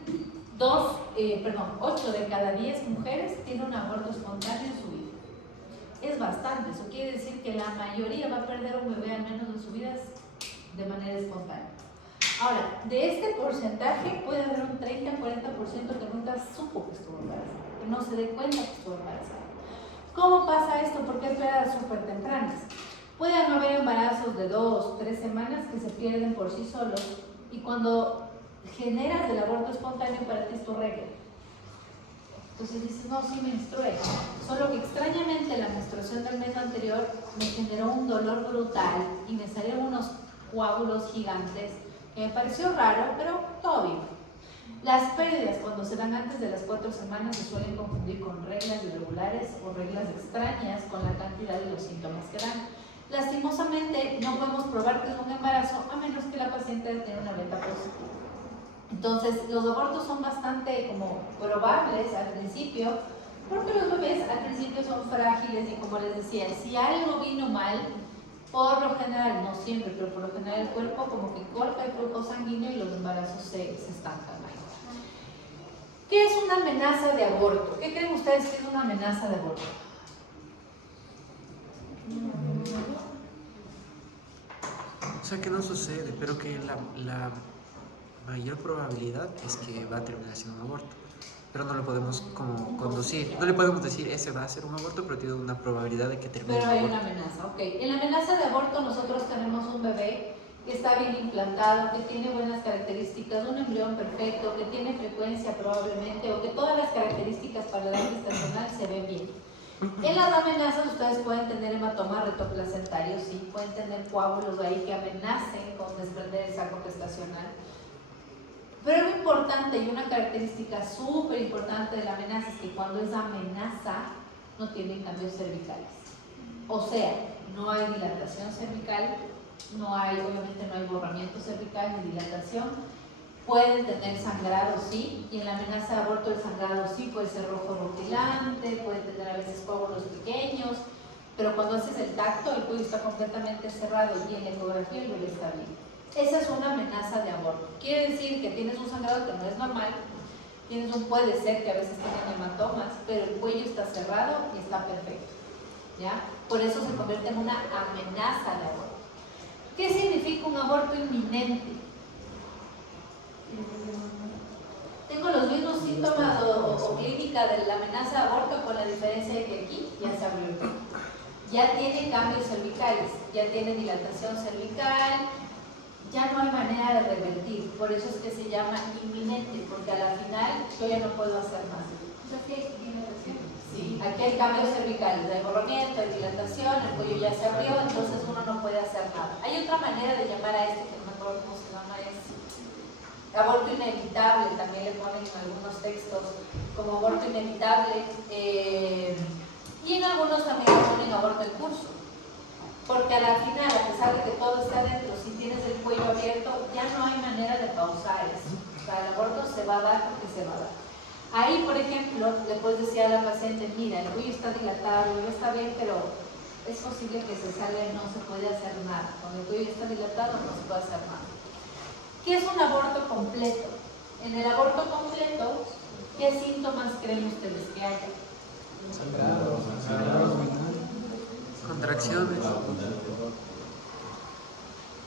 8 de cada 10 mujeres tienen un aborto espontáneo en su vida. Es bastante, eso quiere decir que la mayoría va a perder un bebé al menos en su vida de manera espontánea. Ahora, de este porcentaje puede haber un 30-40% que nunca supo que estuvo embarazada, que no se dé cuenta que estuvo embarazada. ¿Cómo pasa esto? Porque hay pérdidas súper tempranas. Pueden haber embarazos de 2-3 semanas que se pierden por sí solos y cuando generas el aborto espontáneo para ti es tu regla. Entonces dices, no, sí menstrué. Solo que extrañamente la menstruación del mes anterior me generó un dolor brutal y me salieron unos coágulos gigantes que me pareció raro, pero todo bien. Las pérdidas cuando se dan antes de las 4 semanas se suelen confundir con reglas irregulares o reglas extrañas con la cantidad de los síntomas que dan. Lastimosamente no podemos probar que es un embarazo a menos que la paciente tenga una beta positiva. Entonces los abortos son bastante como probables al principio porque los bebés al principio son frágiles y como les decía, si algo vino mal, por lo general, no siempre, pero por lo general el cuerpo como que corta el flujo sanguíneo y los embarazos se estancan ahí. ¿Qué es una amenaza de aborto? ¿Qué creen ustedes que es una amenaza de aborto? O sea, que no sucede, pero que la mayor probabilidad es que va a terminar siendo un aborto. Pero no lo podemos como conducir. No le podemos decir, ese va a ser un aborto, pero tiene una probabilidad de que termine. Pero hay una amenaza, ok. En la amenaza de aborto nosotros tenemos un bebé que está bien implantado, que tiene buenas características, un embrión perfecto, que tiene frecuencia probablemente, o que todas las características para la edad gestacional se ven bien. En las amenazas ustedes pueden tener hematoma retoplacentario, sí, pueden tener coágulos ahí que amenacen con desprender el saco gestacional. Pero lo importante y una característica súper importante de la amenaza es que cuando es amenaza no tienen cambios cervicales. O sea, no hay dilatación cervical, obviamente no hay borramiento cervical ni dilatación. Pueden tener sangrado, sí, y en la amenaza de aborto el sangrado sí puede ser rojo rutilante, puede tener a veces coágulos pequeños, pero cuando haces el tacto el cuello está completamente cerrado y en la ecografía el bebé está bien. Esa es una amenaza de aborto. Quiere decir que tienes un sangrado que no es normal, puede ser que a veces tienen hematomas, pero el cuello está cerrado y está perfecto, ¿ya? Por eso se convierte en una amenaza de aborto. ¿Qué significa un aborto inminente? Tengo los mismos síntomas o clínica de la amenaza de aborto, con la diferencia de que aquí ya se abrió el cuello. Ya tiene cambios cervicales, ya tiene dilatación cervical, ya no hay manera de revertir. Por eso es que se llama inminente, porque a la final yo ya no puedo hacer más. Sí, aquí hay cambios cervicales, hay borramiento, hay dilatación, el cuello ya se abrió, entonces uno no puede hacer nada. Hay otra manera de llamar a este, que no me acuerdo cómo se llama, es aborto inevitable, también le ponen en algunos textos como aborto inevitable, y en algunos también le ponen aborto en curso, porque a la final, a pesar de que todo está dentro, si tienes el cuello abierto, ya no hay manera de pausar eso. O sea, el aborto se va a dar porque se va a dar. Ahí, por ejemplo, le puedes decir a la paciente, mira, el cuello está dilatado, el cuello está bien, pero es posible que se salga y no se puede hacer nada. Cuando el cuello está dilatado no se puede hacer nada. ¿Qué es un aborto completo? En el aborto completo, ¿qué síntomas creen ustedes que haya? Sangrado. Contracciones.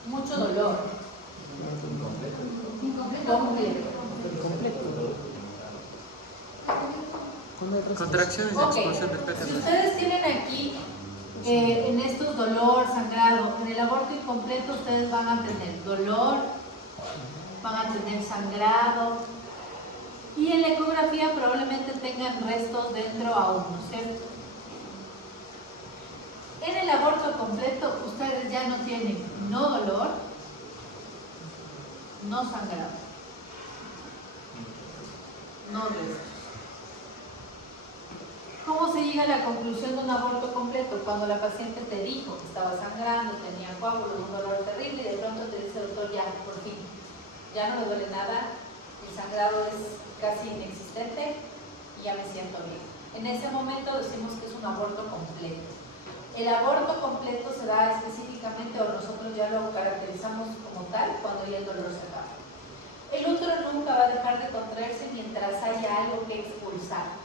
Mucho dolor. Completo. Contracciones y Ok, expulsión de fetos. si ustedes tienen aquí en estos dolor, sangrado, en el aborto incompleto ustedes van a tener dolor, van a tener sangrado y en la ecografía probablemente tengan restos dentro aún, ¿no es cierto? En el aborto completo ustedes ya no tienen no dolor, no sangrado, no restos. ¿Cómo se llega a la conclusión de un aborto completo? Cuando la paciente te dijo que estaba sangrando, tenía coágulos, un dolor terrible y de pronto te dice el doctor, ya, por fin, ya no me duele nada, el sangrado es casi inexistente y ya me siento bien. En ese momento decimos que es un aborto completo. El aborto completo se da específicamente, o nosotros ya lo caracterizamos como tal, cuando ya el dolor se acaba. El útero nunca va a dejar de contraerse mientras haya algo que expulsar.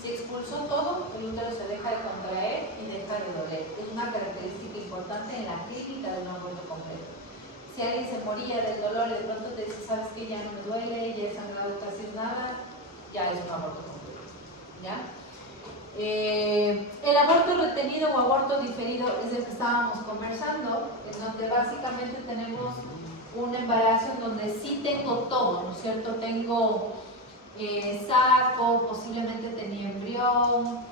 Si expulsó todo, el útero se deja de contraer y deja de doler. Es una característica importante en la clínica de un aborto completo. Si alguien se moría del dolor y de pronto te dice, sabes que ya no me duele, ya he sangrado casi nada, ya es un aborto completo. ¿Ya? El aborto retenido o aborto diferido es el que estábamos conversando, en donde básicamente tenemos un embarazo en donde sí tengo todo, ¿no es cierto? Tengo saco, posiblemente tenía embrión,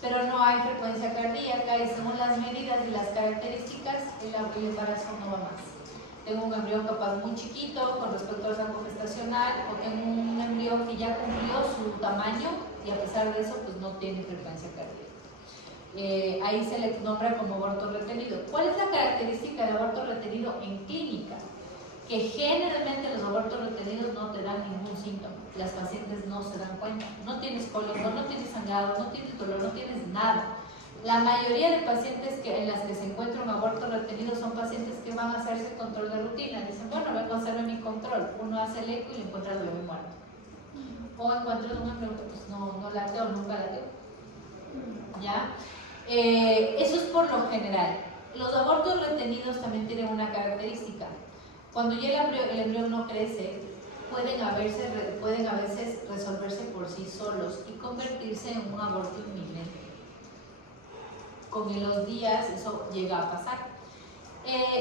pero no hay frecuencia cardíaca y según las medidas y las características el embarazo no va más. Tengo un embrión capaz muy chiquito con respecto al saco gestacional, o tengo un embrión que ya cumplió su tamaño y a pesar de eso pues no tiene frecuencia cardíaca. Ahí se le nombra como aborto retenido. ¿Cuál es la característica del aborto retenido en clínica? Que generalmente los abortos retenidos no te dan ningún síntoma. Las pacientes no se dan cuenta. No tienes cólico, no tienes sangrado, no tienes dolor, no tienes nada. La mayoría de pacientes en las que se encuentra un aborto retenido son pacientes que van a hacerse control de rutina. Dicen, bueno, vengo a hacerme mi control. Uno hace el eco y le encuentra el bebé muerto. O encuentras un embrión que pues no late o nunca late. ¿Ya? Eso es por lo general. Los abortos retenidos también tienen una característica. Cuando ya el embrión no crece, pueden a veces resolverse por sí solos y convertirse en un aborto inminente. Con los días eso llega a pasar.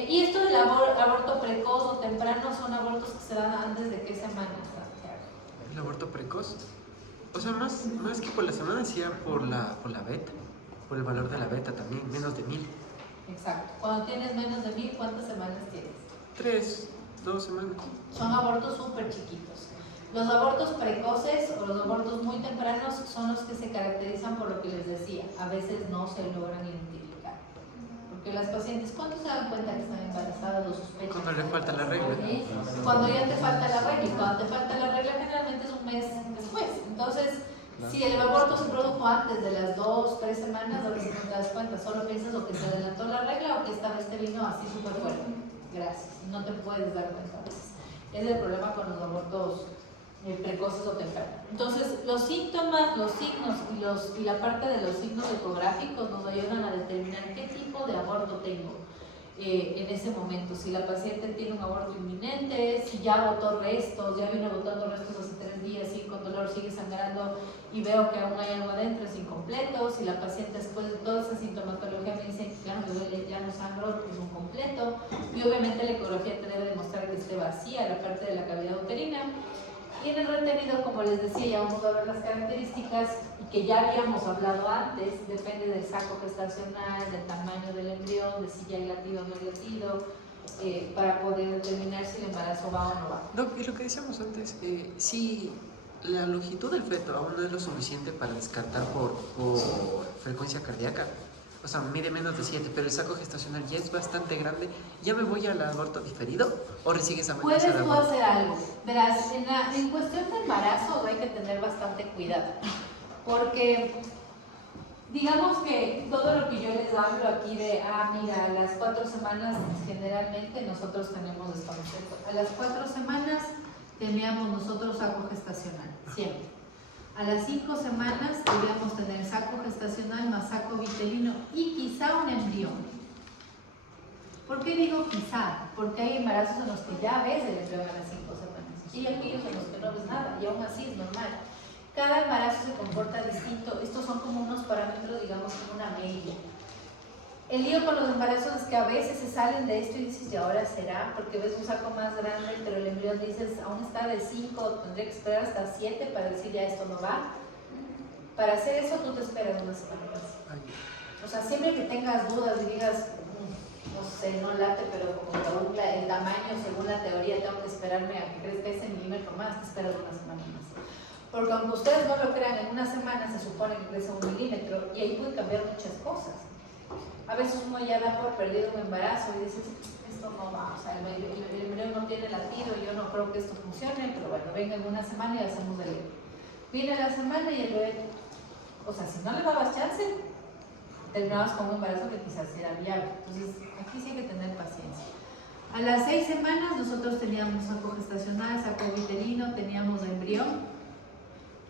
Y esto del aborto precoz o temprano son abortos que se dan antes de qué semana. ¿El aborto precoz? O sea, más que por la semana, decía por la beta, por el valor de la beta también, menos de 1000. Exacto. Cuando tienes menos de 1000, ¿cuántas semanas tienes? 3, 2 semanas. Son abortos súper chiquitos. Los abortos precoces o los abortos muy tempranos son los que se caracterizan por lo que les decía. A veces no se logran identificar. Porque las pacientes, ¿cuándo se dan cuenta que están embarazadas o sospechan? Cuando le falta la regla. Cuando ya te falta la regla. Y cuando te falta la regla generalmente es un mes después. Entonces, si el aborto se produjo antes de las 2, 3 semanas, a veces no te das cuenta. Solo piensas o que se adelantó la regla o que esta vez te vino así súper fuerte. Gracias. No te puedes dar cuenta a veces. Ese es el problema con los abortos precoces o tempranos. Entonces, los síntomas, los signos y la parte de los signos ecográficos nos ayudan a determinar qué tipo de aborto tengo en ese momento. Si la paciente tiene un aborto inminente, si ya botó restos, ya vino botando restos hace 3 días y con dolor sigue sangrando y veo que aún hay algo adentro, es incompleto. Si la paciente después de toda esa sintomatología me dice ya no me duele, ya no sangro, es un completo. Y obviamente la ecografía te debe demostrar que esté vacía la parte de la cavidad uterina. Y en el retenido, como les decía, ya vamos a ver las características y que ya habíamos hablado antes, depende del saco gestacional, del tamaño del embrión, de si ya hay latido o no hay latido, para poder determinar si el embarazo va o no va. Doc, y lo que decíamos antes, si la longitud del feto aún no es lo suficiente para descartar por frecuencia cardíaca, o sea, mide menos de 7, pero el saco gestacional ya es bastante grande, ¿ya me voy al aborto diferido o recibe esa amenaza Puedes de tú aborto? hacer algo. Verás, en cuestión de embarazos hay que tener bastante cuidado, porque digamos que todo lo que yo les hablo aquí de, mira, a las 4 semanas generalmente nosotros tenemos esto, ¿no es cierto? A las 4 semanas teníamos nosotros saco gestacional, siempre. A las 5 semanas debíamos tener saco gestacional más saco vitelino y quizá un embrión. ¿Por qué digo quizá? Porque hay embarazos en los que ya ves el embrión a las 5 semanas y aquellos en los que no ves nada y aún así es normal. Cada embarazo se comporta distinto. Estos son como unos parámetros, digamos, como una media. El lío con los embarazos es que a veces se salen de esto y dices, ¿y ahora será? Porque ves un saco más grande, pero el embrión dices, aún está de 5, tendría que esperar hasta 7 para decir, ya esto no va. Para hacer eso tú te esperas una semana más. O sea, siempre que tengas dudas y digas, no sé, no late, pero como el tamaño, según la teoría, tengo que esperarme a que crezca ese milímetro más, te esperas una semana más. Porque aunque ustedes no lo crean, en una semana se supone que crece 1 milímetro y ahí puede cambiar muchas cosas. A veces uno ya da por perdido un embarazo y dices, esto no va, o sea, el embrión no tiene latido, yo no creo que esto funcione, pero bueno, venga en una semana y hacemos el bebé. Viene la semana y el bebé, o sea, si no le dabas chance, terminabas con un embarazo que quizás era viable. Entonces, aquí sí hay que tener paciencia. A las 6 semanas nosotros teníamos saco gestacional, saco vitelino, teníamos embrión,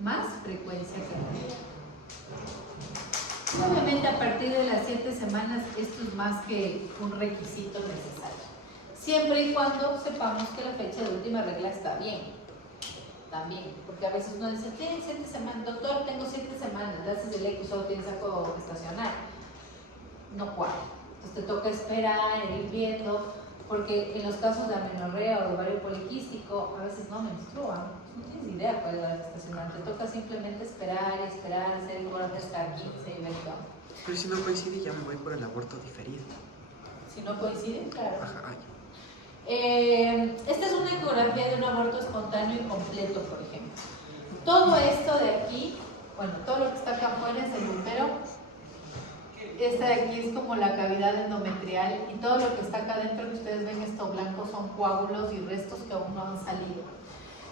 más frecuencia cardíaca. Obviamente a partir de las 7 semanas esto es más que un requisito necesario, siempre y cuando sepamos que la fecha de última regla está bien, también, porque a veces uno dice, tiene 7 semanas, doctor, tengo 7 semanas, le haces el eco y solo tienes saco gestacional, no cuadra, entonces te toca esperar, ir viendo, porque en los casos de amenorrea o de ovario poliquístico a veces no menstruan. No tienes idea cuál es la gestacional, te toca simplemente esperar, hacer el ecografía hasta 15 y ver qué onda. Pero si no coincide, ya me voy por el aborto diferido. Si no coincide, claro. Ajá. Esta es una ecografía de un aborto espontáneo y completo, por ejemplo. Todo esto de aquí, bueno, todo lo que está acá afuera es el útero. Esta de aquí es como la cavidad endometrial y todo lo que está acá adentro que ustedes ven esto blanco son coágulos y restos que aún no han salido.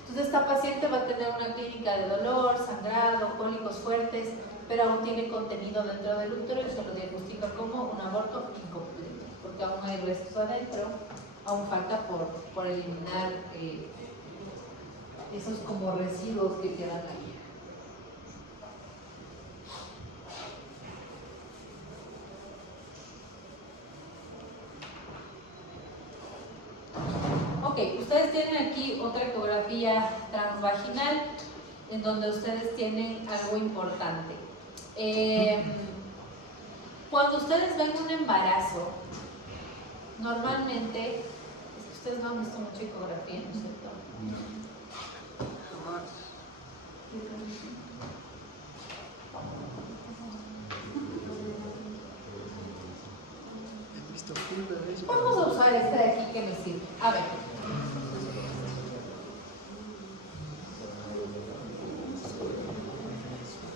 Entonces esta paciente va a tener una clínica de dolor, sangrado, cólicos fuertes, pero aún tiene contenido dentro del útero y se lo diagnostica como un aborto incompleto, porque aún hay restos adentro, aún falta por eliminar esos como residuos que quedan ahí. Ok, ustedes tienen aquí otra ecografía transvaginal en donde ustedes tienen algo importante. Cuando ustedes ven un embarazo, normalmente, es que ustedes no han visto mucha ecografía, ¿no es cierto? Vamos a usar esta de aquí que me sirve. A ver.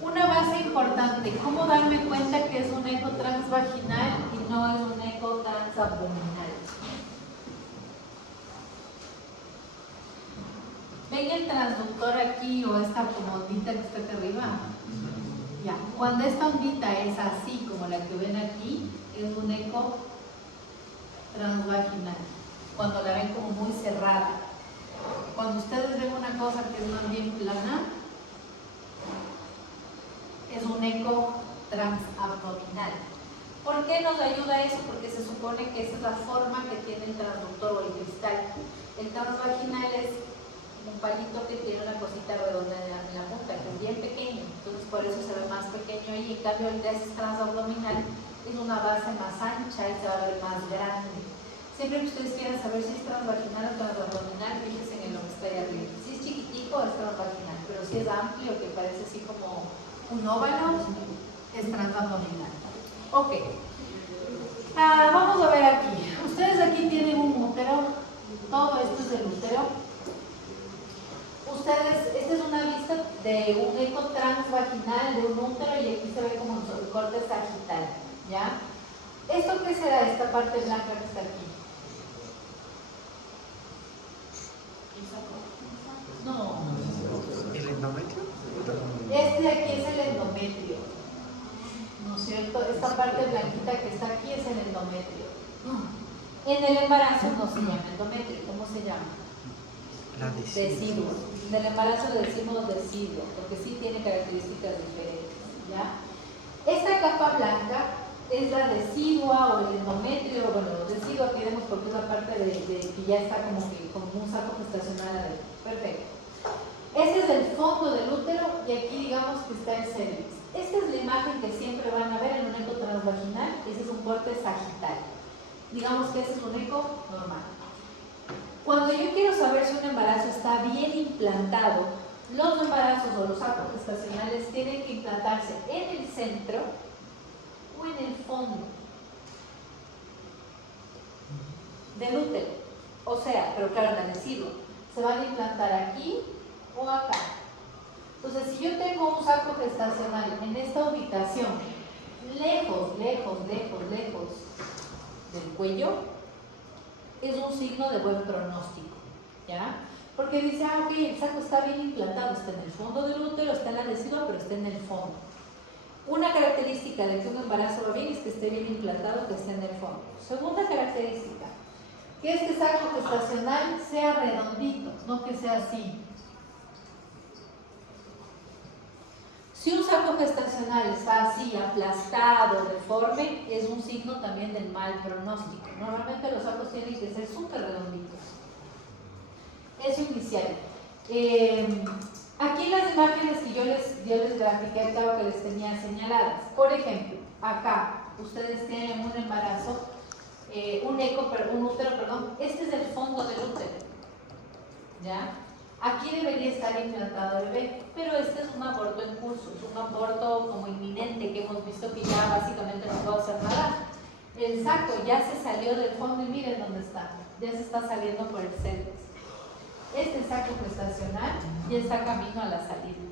Una base importante, ¿cómo darme cuenta que es un eco transvaginal y no es un eco transabdominal? ¿Ven el transductor aquí o esta como ondita que está aquí arriba? Ya, cuando esta ondita es así como la que ven aquí, es un eco transvaginal. Cuando la ven como muy cerrada. Cuando ustedes ven una cosa que es más bien plana, es un eco transabdominal. ¿Por qué nos ayuda eso? Porque se supone que esa es la forma que tiene el transductor o el cristal. El transvaginal es un palito que tiene una cosita redonda en la punta, que es bien pequeño, entonces por eso se ve más pequeño ahí. En cambio el test transabdominal es una base más ancha y se va a ver más grande. Siempre que ustedes quieran saber si es transvaginal o transabdominal, fíjense en lo que está ahí arriba. Si es chiquitico es transvaginal, pero si es amplio, que parece así como un óvalo, es transabdominal. Ok. Vamos a ver aquí. Ustedes aquí tienen un útero, todo esto es el útero. Ustedes, esta es una vista de un eco transvaginal de un útero y aquí se ve como el corte sagital, ¿ya? ¿Esto qué será esta parte blanca que está aquí? No. ¿El endometrio? Este de aquí es el endometrio, ¿no es cierto? Esta parte blanquita que está aquí es el endometrio. En el embarazo no se llama endometrio, ¿cómo se llama? Deciduo. En el embarazo le decimos deciduo, porque sí tiene características diferentes, ¿ya? Esta capa blanca es la decidua o el endometrio, bueno, decidua queremos porque es la parte de que ya está como un saco gestacional adentro. Perfecto. Este es el fondo del útero y aquí digamos que está el cervix. Esta es la imagen que siempre van a ver en un eco transvaginal, ese es un corte sagital. Digamos que ese es un eco normal. Cuando yo quiero saber si un embarazo está bien implantado, los embarazos o los sacos gestacionales tienen que implantarse en el centro o en el fondo del útero. O sea, pero claro, en el deciduo, se van a implantar aquí o acá. Entonces, si yo tengo un saco gestacional en esta ubicación, lejos del cuello, es un signo de buen pronóstico, ¿ya? Porque dice, ok, el saco está bien implantado, está en el fondo del útero, está en la decidua, pero está en el fondo. Una característica de que un embarazo va bien es que esté bien implantado, que esté en el fondo. Segunda característica, que este saco gestacional sea redondito, no que sea así. Si un saco gestacional está así, aplastado, deforme, es un signo también del mal pronóstico. Normalmente los sacos tienen que ser súper redonditos. Eso inicial. Aquí las imágenes que yo les grafiqué, claro que les tenía señaladas. Por ejemplo, acá ustedes tienen un embarazo, un útero, perdón. Este es el fondo del útero, ¿ya? Aquí debería estar implantado el bebé, pero este es un aborto en curso, es un aborto como inminente que hemos visto que ya básicamente no puedo hacer nada. El saco ya se salió del fondo y miren dónde está, ya se está saliendo por el cervix. Este saco gestacional ya está camino a la salida.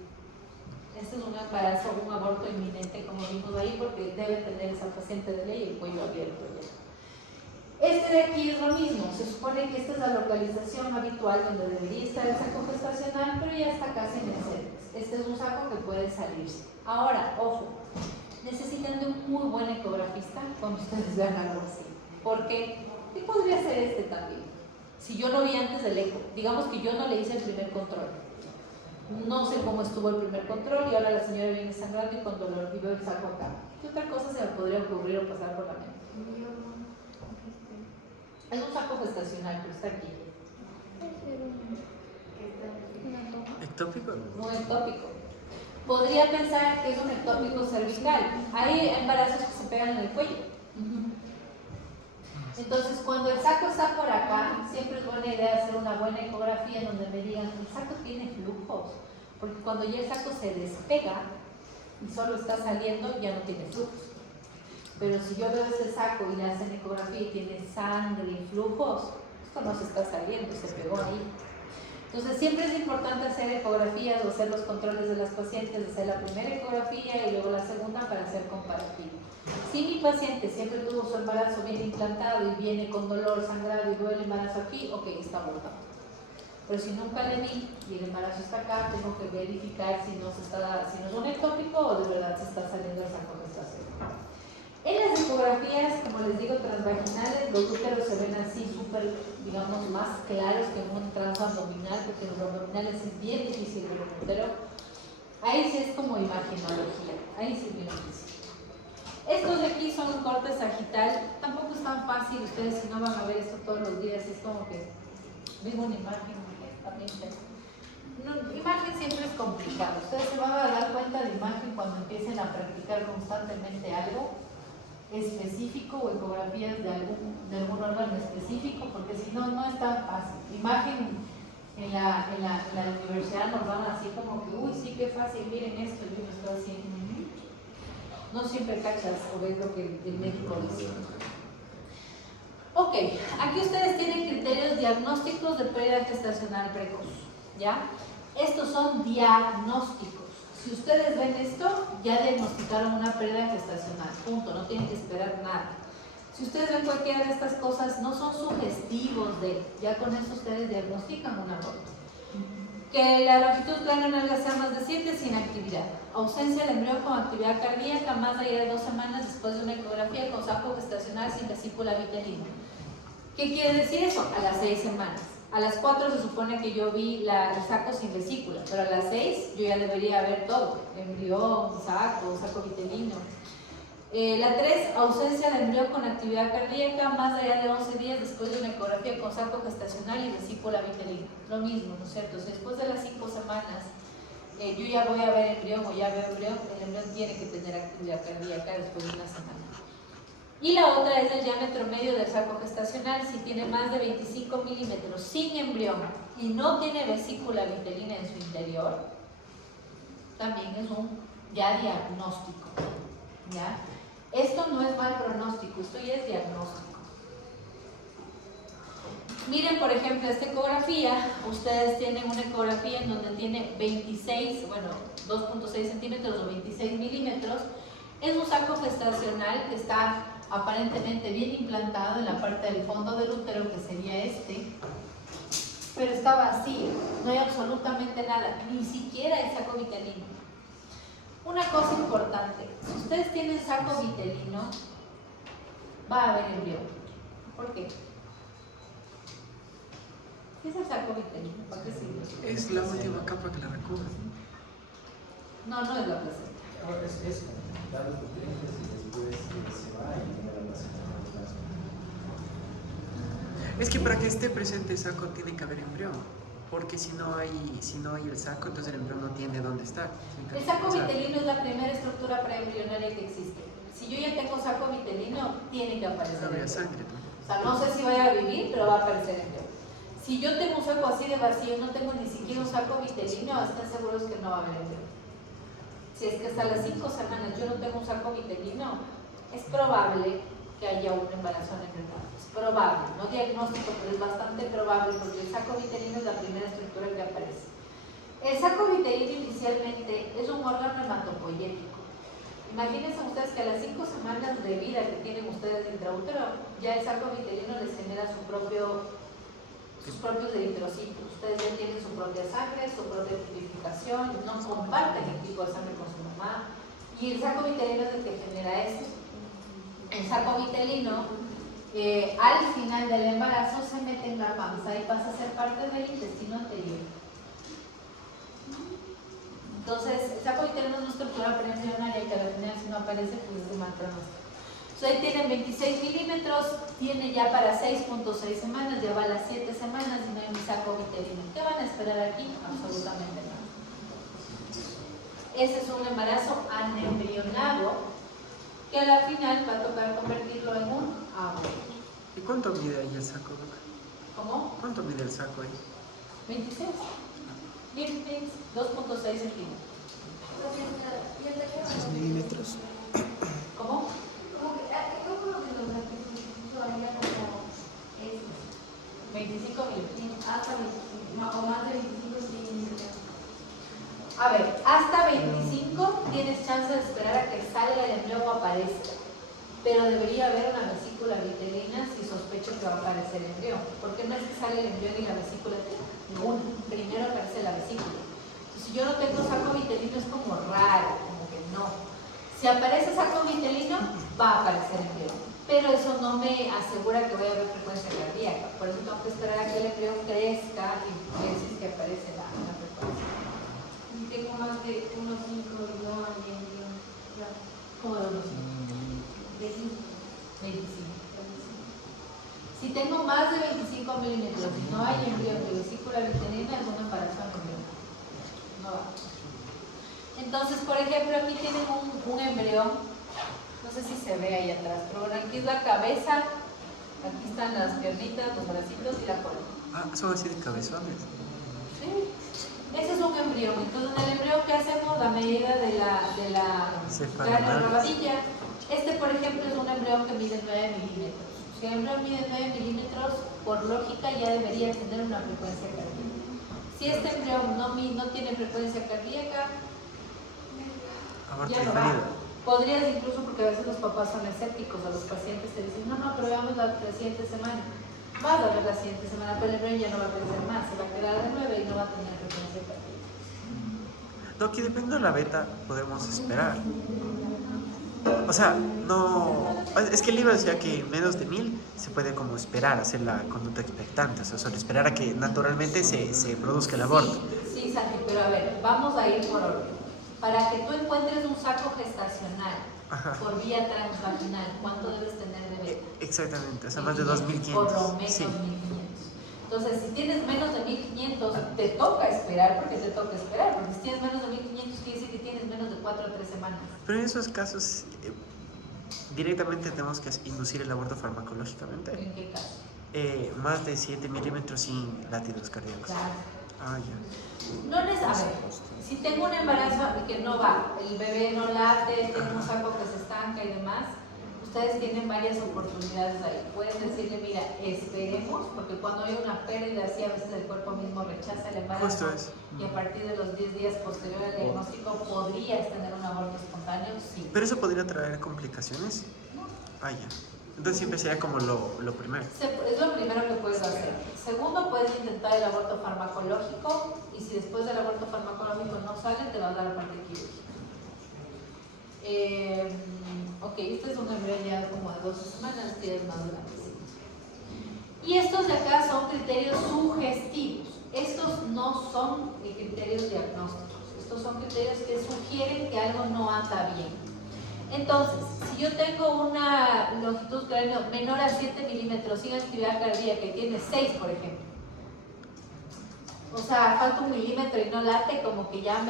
Este es un embarazo, un aborto inminente como vimos ahí, porque debe tener esa paciente de ley el cuello abierto ya. Este de aquí es lo mismo, se supone que esta es la localización habitual donde debería estar el saco gestacional, pero ya está casi en el cervix. Este es un saco que puede salirse. Ahora, ojo, necesitan de un muy buen ecografista cuando ustedes vean algo así. ¿Por qué? Y podría ser este también. Si yo lo vi antes del eco, digamos que yo no le hice el primer control. No sé cómo estuvo el primer control y ahora la señora viene sangrando y cuando lo olvidó el saco acá. ¿Qué otra cosa se me podría ocurrir o pasar por la mente? Es un saco gestacional, pero está aquí. ¿Ectópico? No ectópico. Podría pensar que es un ectópico cervical. Hay embarazos que se pegan en el cuello. Entonces, cuando el saco está por acá, siempre es buena idea hacer una buena ecografía en donde me digan, el saco tiene flujos, porque cuando ya el saco se despega y solo está saliendo, ya no tiene flujos. Pero si yo veo ese saco y le hacen ecografía y tiene sangre y flujos, esto no se está saliendo, se pegó ahí. Entonces siempre es importante hacer ecografías o hacer los controles de las pacientes, hacer la primera ecografía y luego la segunda para hacer comparativo. Si mi paciente siempre tuvo su embarazo bien implantado y viene con dolor, sangrado y duele el embarazo aquí, ok, está abortado. Pero si nunca le vi y el embarazo está acá, tengo que verificar si no es un ectópico o de verdad se está saliendo el saco gestacional. En las ecografías, como les digo, transvaginales, los úteros se ven así súper, digamos, más claros que en un transabdominal, porque en los abdominales es bien difícil ver un útero. Ahí sí es como imagenología, ahí sí es bien difícil. Estos de aquí son un corte sagital, tampoco es tan fácil, ustedes si no van a ver esto todos los días, es como que digo una imagen, también imagen siempre es complicado, ustedes se van a dar cuenta de imagen cuando empiecen a practicar constantemente algo específico o ecografías de algún órgano específico, porque si no, no es tan fácil. Imagen en la universidad nos van así como que, uy, sí, qué fácil, miren esto, yo me estoy haciendo. No siempre cachas o ves lo que el médico dice. Ok, aquí ustedes tienen criterios diagnósticos de pérdida gestacional precoz, ¿ya? Estos son diagnósticos. Si ustedes ven esto, ya diagnosticaron una pérdida gestacional, punto, no tienen que esperar nada. Si ustedes ven cualquiera de estas cosas, no son sugestivos de, ya con eso ustedes diagnostican un aborto. Que la longitud craneoanal sea más de 7 sin actividad. Ausencia de embrión con actividad cardíaca más allá de 2 semanas después de una ecografía con saco gestacional sin vesícula vitelina. ¿Qué quiere decir eso? A las 6 semanas. A las 4 se supone que yo vi el saco sin vesícula, pero a las 6 yo ya debería ver todo. Embrión, saco vitelino. La 3, ausencia de embrión con actividad cardíaca más allá de 11 días después de una ecografía con saco gestacional y vesícula vitelina. Lo mismo, ¿no es cierto? Si después de las 5 semanas yo ya voy a ver embrión o ya veo embrión, el embrión tiene que tener actividad cardíaca después de una semana. Y la otra es el diámetro medio del saco gestacional. Si tiene más de 25 milímetros sin embrión y no tiene vesícula vitelina en su interior, también es un ya diagnóstico, ¿ya? Esto no es mal pronóstico, esto ya es diagnóstico. Miren, por ejemplo, esta ecografía, ustedes tienen una ecografía en donde tiene 2.6 centímetros o 26 milímetros. Es un saco gestacional que está aparentemente bien implantado en la parte del fondo del útero, que sería este, pero está vacío, no hay absolutamente nada, ni siquiera el saco vitelino. Una cosa importante, si ustedes tienen saco vitelino, va a haber embrión. ¿Por qué? ¿Qué es el saco vitelino? ¿Para qué sirve? Es la última capa que la recubre. No, no es la placenta. Es dar los nutrientes y después se va y llega la placenta. Es que para que esté presente el saco tiene que haber embrión, porque si no hay el saco, entonces el embrión no tiene dónde estar. El saco vitelino es la primera estructura preembrionaria que existe. Si yo ya tengo saco vitelino, tiene que aparecer embrión. Sangre, ¿no? O sea, no sé si vaya a vivir, pero va a aparecer embrión. Si yo tengo un saco así de vacío, no tengo ni siquiera un saco vitelino, estén seguros que no va a haber embrión. Si es que hasta las 5 semanas yo no tengo un saco vitelino, es probable que haya un embarazo neonatal. Es probable, no diagnóstico, pero es bastante probable porque el saco vitelino es la primera estructura que aparece. El saco vitelino inicialmente es un órgano hematopoyético. Imagínense ustedes que a las 5 semanas de vida que tienen ustedes intraútero, ya el saco vitelino les genera sus propios eritrocitos. Ustedes ya tienen su propia sangre, su propia tipificación, no comparten el tipo de sangre con su mamá. Y el saco vitelino es el que genera esto. El saco vitelino, al final del embarazo, se mete en la panza y pasa a ser parte del intestino anterior. Entonces, el saco vitelino es una estructura preembrionaria que al final, si no aparece, pues es de mal pronóstico. Entonces, ahí tienen 26 milímetros, tiene ya para 6.6 semanas, ya va a las 7 semanas y no hay un saco vitelino. ¿Qué van a esperar aquí? Absolutamente nada. Ese es un embarazo anembrionado que a la final va a tocar convertirlo en un aborto. ¿Y cuánto mide ahí el saco, Doc? ¿Cómo? ¿Cuánto mide el saco ahí? 26. 2.6 centímetros. 6 milímetros. ¿Cómo? Como que, ¿cómo lo que los artículos todavía no es 25 milímetros. hasta 25, o más de 25 centímetros? A ver, hasta 25 tienes chance de esperar a que salga el embrión o aparezca. Pero debería haber una vesícula vitelina si sospecho que va a aparecer el embrión. Porque no es que sale el embrión y la vesícula, primero aparece la vesícula. Entonces, si yo no tengo saco vitelino es como raro, como que no. Si aparece saco vitelino, va a aparecer embrión. Pero eso no me asegura que vaya a haber frecuencia cardíaca. Por eso tengo que esperar a que el embrión crezca y ver si es que aparece la frecuencia. Tengo más de unos 5 no hay embrión. Como de unos 25. Si tengo más de 25 milímetros y no hay embrión de vesícula vitelina, es un embarazo embriónico. No va. Entonces, por ejemplo, aquí tienen un embrión, no sé si se ve ahí atrás, pero bueno, aquí es la cabeza, aquí están las piernitas, los bracitos y la cola. Ah, son así de cabezones. Sí. Ese es un embrión. Entonces, en el embrión, ¿qué hacemos? La medida de la rabadilla. Este, por ejemplo, es un embrión que mide 9 milímetros. Si el embrión mide 9 milímetros, por lógica ya debería tener una frecuencia cardíaca. Si este embrión no tiene frecuencia cardíaca, Aborto ya no diferido. va. Podrías incluso, porque a veces los papás son escépticos, a los pacientes te dicen, no, pero veamos la siguiente semana. Vas a ver la siguiente semana, pero el embrión ya no va a crecer más, se va a quedar de 9 y no va a tener frecuencia cardíaca. No, que depende de la beta podemos esperar. O sea, no... Es que el libro decía que menos de 1000 se puede como esperar, hacer la conducta expectante. O sea, solo esperar a que naturalmente se produzca el aborto. Sí, Santi, pero a ver, vamos a ir por orden. Para que tú encuentres un saco gestacional por vía transvaginal, ¿cuánto debes tener de beta? Exactamente, o sea, más de 2500. Por lo menos Sí. 1500. Entonces, si tienes menos de 1500, te toca esperar, porque te toca esperar. Porque si tienes menos de 1500, quiere decir que tienes menos de 4 o 3 semanas. Pero en esos casos, directamente tenemos que inducir el aborto farmacológicamente. ¿En qué caso? Más de 7 milímetros sin latidos cardíacos. Claro. Ah, ya. No les, a ver, si tengo un embarazo que no va, el bebé no late, tengo un saco que se estanca y demás, ustedes tienen varias oportunidades ahí. Pueden decirle, mira, esperemos, porque cuando hay una pérdida así, a veces el cuerpo mismo rechaza el embarazo. Justo eso. Y a partir de los 10 días posterior al diagnóstico, ¿podrías tener un aborto espontáneo? Sí. ¿Pero eso podría traer complicaciones? Ah, ya. Entonces siempre sería como lo primero. Es lo primero que puedes hacer. Segundo, puedes intentar el aborto farmacológico y si después del aborto farmacológico no sale, te va a dar la parte quirúrgica. Ok, este es un embrión ya como de 12 semanas, que ya es más grande. Y estos de acá son criterios sugestivos. Estos no son criterios diagnósticos. Estos son criterios que sugieren que algo no anda bien. Entonces, si yo tengo una longitud cráneo menor a 7 milímetros sin actividad cardíaca y tiene 6, por ejemplo, o sea, falta 1 milímetro y no late, como que ya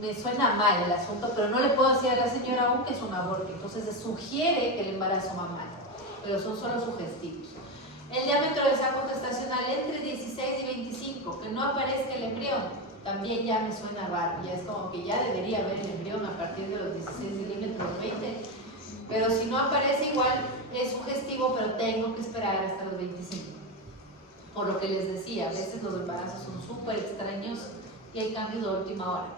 me suena mal el asunto, pero no le puedo decir a la señora aún que es un aborto. Entonces se sugiere que el embarazo va mal, pero son solo sugestivos. El diámetro del saco gestacional entre 16 y 25, que no aparezca el embrión, también ya me suena raro, ya es como que ya debería haber el embrión a partir de los 16 milímetros, 20, pero si no aparece igual es sugestivo, pero tengo que esperar hasta los 25. Por lo que les decía, a veces los embarazos son súper extraños y hay cambios de última hora.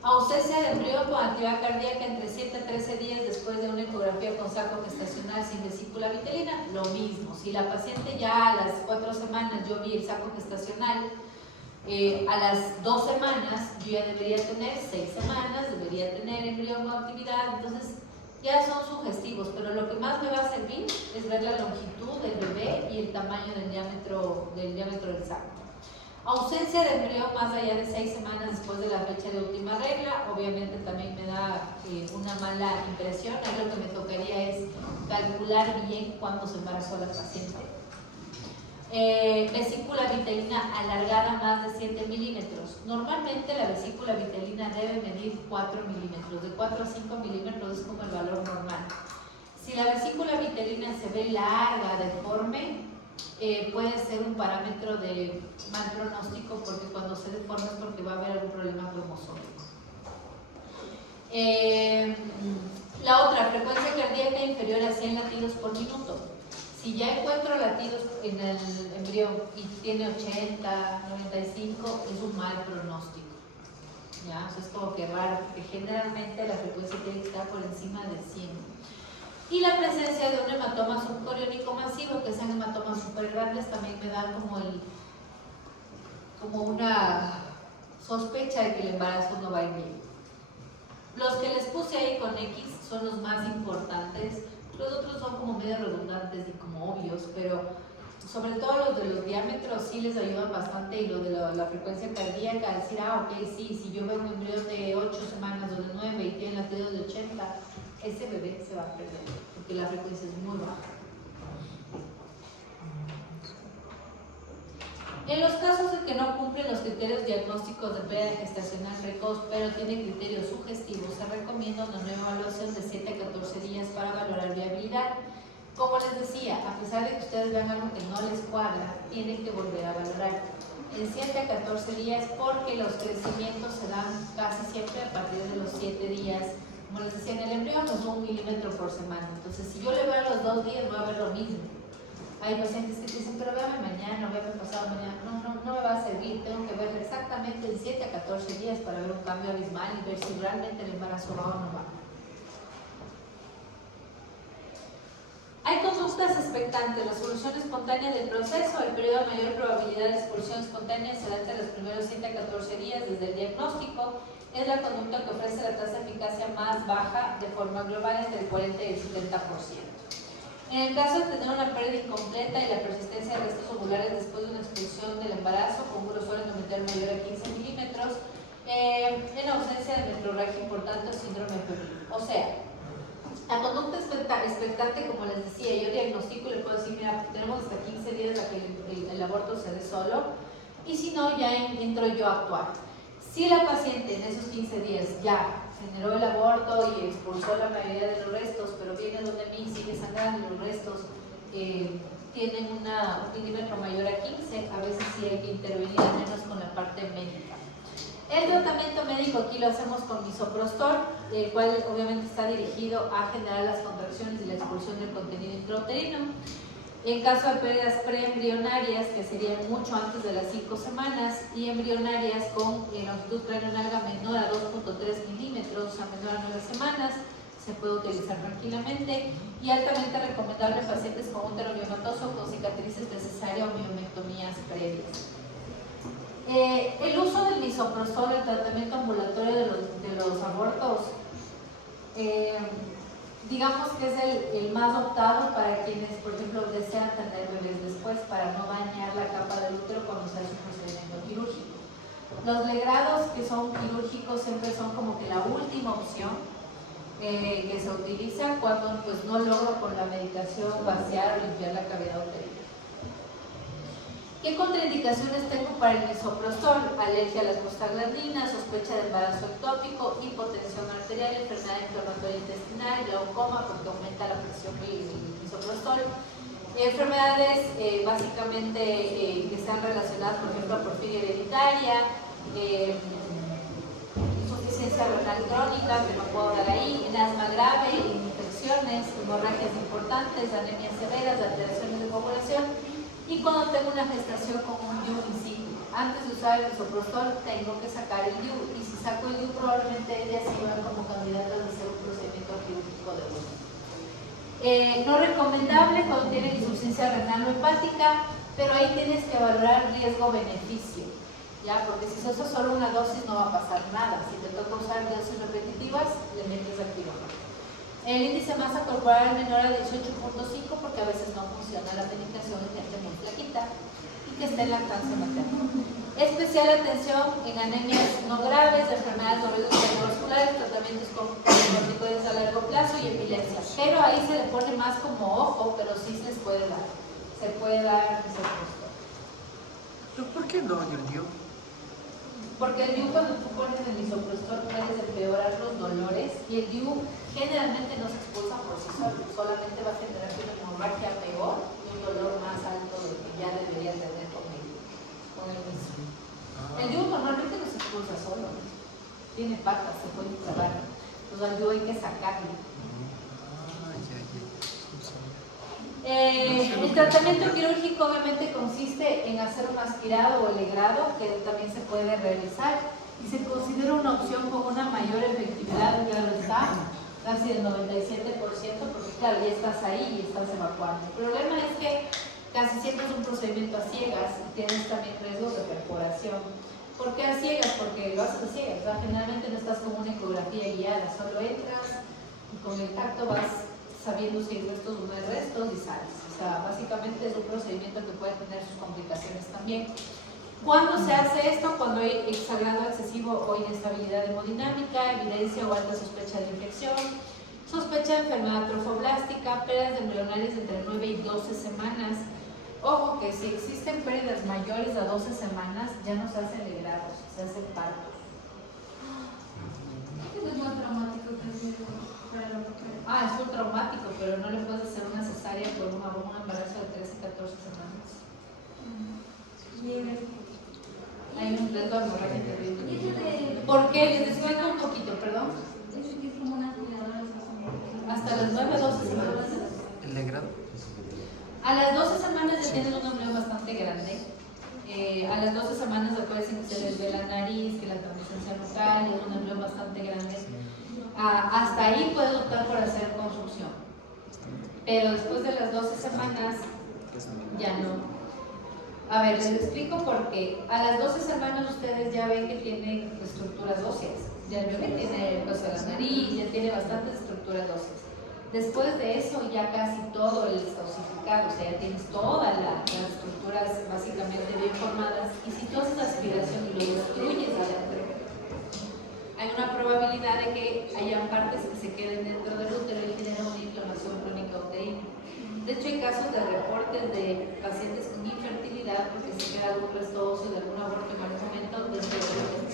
Ausencia de embrión con actividad cardíaca entre 7 a 13 días después de una ecografía con saco gestacional sin vesícula vitelina, lo mismo. Si la paciente ya a las 4 semanas yo vi el saco gestacional, a las 2 semanas yo ya debería tener 6 semanas, debería tener embrión con actividad, entonces ya son sugestivos, pero lo que más me va a servir es ver la longitud del bebé y el tamaño del diámetro del saco. Ausencia de embrión más allá de 6 semanas después de la fecha de última regla, obviamente también me da una mala impresión. Ahí lo que me tocaría es calcular bien cuándo se embarazó la paciente. Vesícula vitelina alargada más de 7 milímetros. Normalmente la vesícula vitelina debe medir 4 milímetros, de 4 a 5 milímetros es como el valor normal. Si la vesícula vitelina se ve larga, deforme, puede ser un parámetro de mal pronóstico, porque cuando se deforma es porque va a haber algún problema cromosómico. La otra, frecuencia cardíaca inferior a 100 latidos por minuto. Si ya encuentro latidos en el embrión y tiene 80, 95, es un mal pronóstico. ¿Ya? O sea, es como que raro, porque generalmente la frecuencia tiene que estar por encima de 100. Y la presencia de un hematoma subcoriónico masivo, que sean hematomas súper grandes, también me da como una sospecha de que el embarazo no va a ir bien. Los que les puse ahí con X son los más importantes. Los otros son como medio redundantes y como obvios, pero sobre todo los de los diámetros sí les ayudan bastante, y lo de la frecuencia cardíaca, decir, ok, sí, si yo veo un embrión de 8 semanas o de 9 y tiene latidos de 80, ese bebé se va a perder, porque la frecuencia es muy baja. En los casos en que no cumplen los criterios diagnósticos de pérdida gestacional precoz, pero tienen criterios sugestivos, se recomienda una nueva evaluación de 7 a 14 días para valorar viabilidad. Como les decía, a pesar de que ustedes vean algo que no les cuadra, tienen que volver a valorar en 7 a 14 días, porque los crecimientos se dan casi siempre a partir de los 7 días. Como les decía, en el embrión es 1 milímetro por semana. Entonces, si yo le veo a los 2 días, voy a ver lo mismo. Hay pacientes que dicen, pero véame mañana, véame pasado mañana. No me va a servir. Tengo que verlo exactamente en 7 a 14 días para ver un cambio abismal y ver si realmente el embarazo va o no va. Hay conductas expectantes. La solución espontánea del proceso, el periodo de mayor probabilidad de expulsión espontánea será entre los primeros 7 a 14 días desde el diagnóstico. Es la conducta que ofrece la tasa de eficacia más baja de forma global, entre el 40 y el 70%. En el caso de tener una pérdida incompleta y la persistencia de restos ovulares después de una expulsión del embarazo con un grosor endometrial mayor a 15 milímetros, en ausencia de metrorragia importante o síndrome febril. O sea, la conducta expectante, como les decía, yo diagnostico y le puedo decir, mira, tenemos hasta 15 días para que el aborto se dé solo, y si no, ya entro yo a actuar. Si la paciente en esos 15 días ya generó el aborto y expulsó la mayoría de los restos, pero viene donde mí, sigue sangrando, los restos tienen un milímetro mayor a 15, a veces sí hay que intervenir, al menos con la parte médica. El tratamiento médico aquí lo hacemos con misoprostol, el cual obviamente está dirigido a generar las contracciones y la expulsión del contenido intrauterino. En caso de pérdidas preembrionarias, que serían mucho antes de las 5 semanas, y embrionarias con longitud craneonalga menor a 2.3 milímetros, a menor a 9 semanas, se puede utilizar tranquilamente, y altamente recomendable en pacientes con útero miomatoso con cicatrices de cesárea o miomectomías previas. El uso del misoprostol, el tratamiento ambulatorio de los abortos, digamos que es el más optado para quienes, por ejemplo, desean tener bebés después, para no dañar la capa del útero cuando se hace un procedimiento quirúrgico. Los legrados que son quirúrgicos siempre son como que la última opción que se utiliza cuando pues, no logro con la medicación vaciar o limpiar la cavidad uterina. ¿Qué contraindicaciones tengo para el misoprostol? Alergia a las prostaglandinas, sospecha de embarazo ectópico, hipotensión arterial, enfermedad inflamatoria intestinal, glaucoma porque aumenta la presión del misoprostol. Enfermedades básicamente que sean relacionadas, por ejemplo, a porfiria hereditaria, insuficiencia renal crónica, que no puedo dar ahí, en asma grave, infecciones, hemorragias importantes, anemias severas, alteraciones de coagulación. Y cuando tengo una gestación con un DIU in situ, antes de usar el misoprostol tengo que sacar el DIU, y si saco el DIU probablemente ellas se van como candidatas a hacer un procedimiento quirúrgico de uso. No recomendable cuando tienen insuficiencia renal o hepática, pero ahí tienes que valorar riesgo-beneficio, ¿ya? Porque si se usa solo una dosis no va a pasar nada. Si te toca usar dosis repetitivas, le metes al quirófano. El índice de masa corporal menor a 18.5 porque a veces no funciona la medicación en gente muy flaquita y que esté en lactancia materna. Especial atención en anemias no graves, enfermedades cardiovasculares, tratamientos con corticoides a largo plazo y epilepsia. Pero ahí se le pone más como ojo, pero sí se les puede dar. Se puede dar misoprostol. ¿Pero por qué no, yo? Porque el DIU, cuando tú pones el misoprostol, puedes empeorar los dolores, y el DIU generalmente no se expulsa por sí solo, solamente va a generar una hemorragia peor y un dolor más alto del que ya debería tener con el miso. El DIU normalmente no se expulsa solo, tiene patas, se puede clavar, entonces al DIU hay que sacarlo. El tratamiento quirúrgico obviamente consiste en hacer un aspirado o legrado, que también se puede realizar, y se considera una opción con una mayor efectividad, claro está, casi del 97%, porque claro, ya estás ahí y estás evacuando. El problema es que casi siempre es un procedimiento a ciegas y tienes también riesgos de perforación. ¿Por qué a ciegas? Porque lo haces a ciegas, ¿verdad? Generalmente no estás con una ecografía guiada, solo entras y con el tacto vas sabiendo si hay restos o no hay restos y sales. O sea, básicamente es un procedimiento que puede tener sus complicaciones también. ¿Cuándo se hace esto? Cuando hay exagrado excesivo o inestabilidad hemodinámica, evidencia o alta sospecha de infección, sospecha de enfermedad trofoblástica, pérdidas embrionarias entre 9 y 12 semanas. Ojo que si existen pérdidas mayores a 12 semanas, ya no se hacen legrados, se hacen partos. ¿Qué es más traumático que es para la mujer? Es muy traumático, pero no le puedes hacer una cesárea por un embarazo de 13 y 14 semanas. Hay un riesgo de hemorragia terrible. ¿Por qué? Les explico un poquito, perdón. Hasta las 9 o 12 semanas. ¿El legrado? A las 12 semanas ya tienes un embrión bastante grande. A las 12 semanas acuérdense que se les ve la nariz, que la transmisión local, es un embrión bastante grande. Hasta ahí puedes optar por hacer construcción. Pero después de las 12 semanas ya no. A ver, les explico por qué. A las 12 semanas ustedes ya ven que tienen estructuras óseas. Ya el bebé tiene la nariz, ya tiene bastantes estructuras óseas. Después de eso ya casi todo el ossificado, o sea, ya tienes todas las estructuras básicamente bien formadas, y si tú haces aspiración y lo destruyes adentro, hay una probabilidad de que hayan partes que se queden dentro del útero y genera una inflamación crónica uterina. De hecho, hay casos de reportes de pacientes con infertilidad porque se queda algún resto óseo de algún aborto en algún momento dentro del útero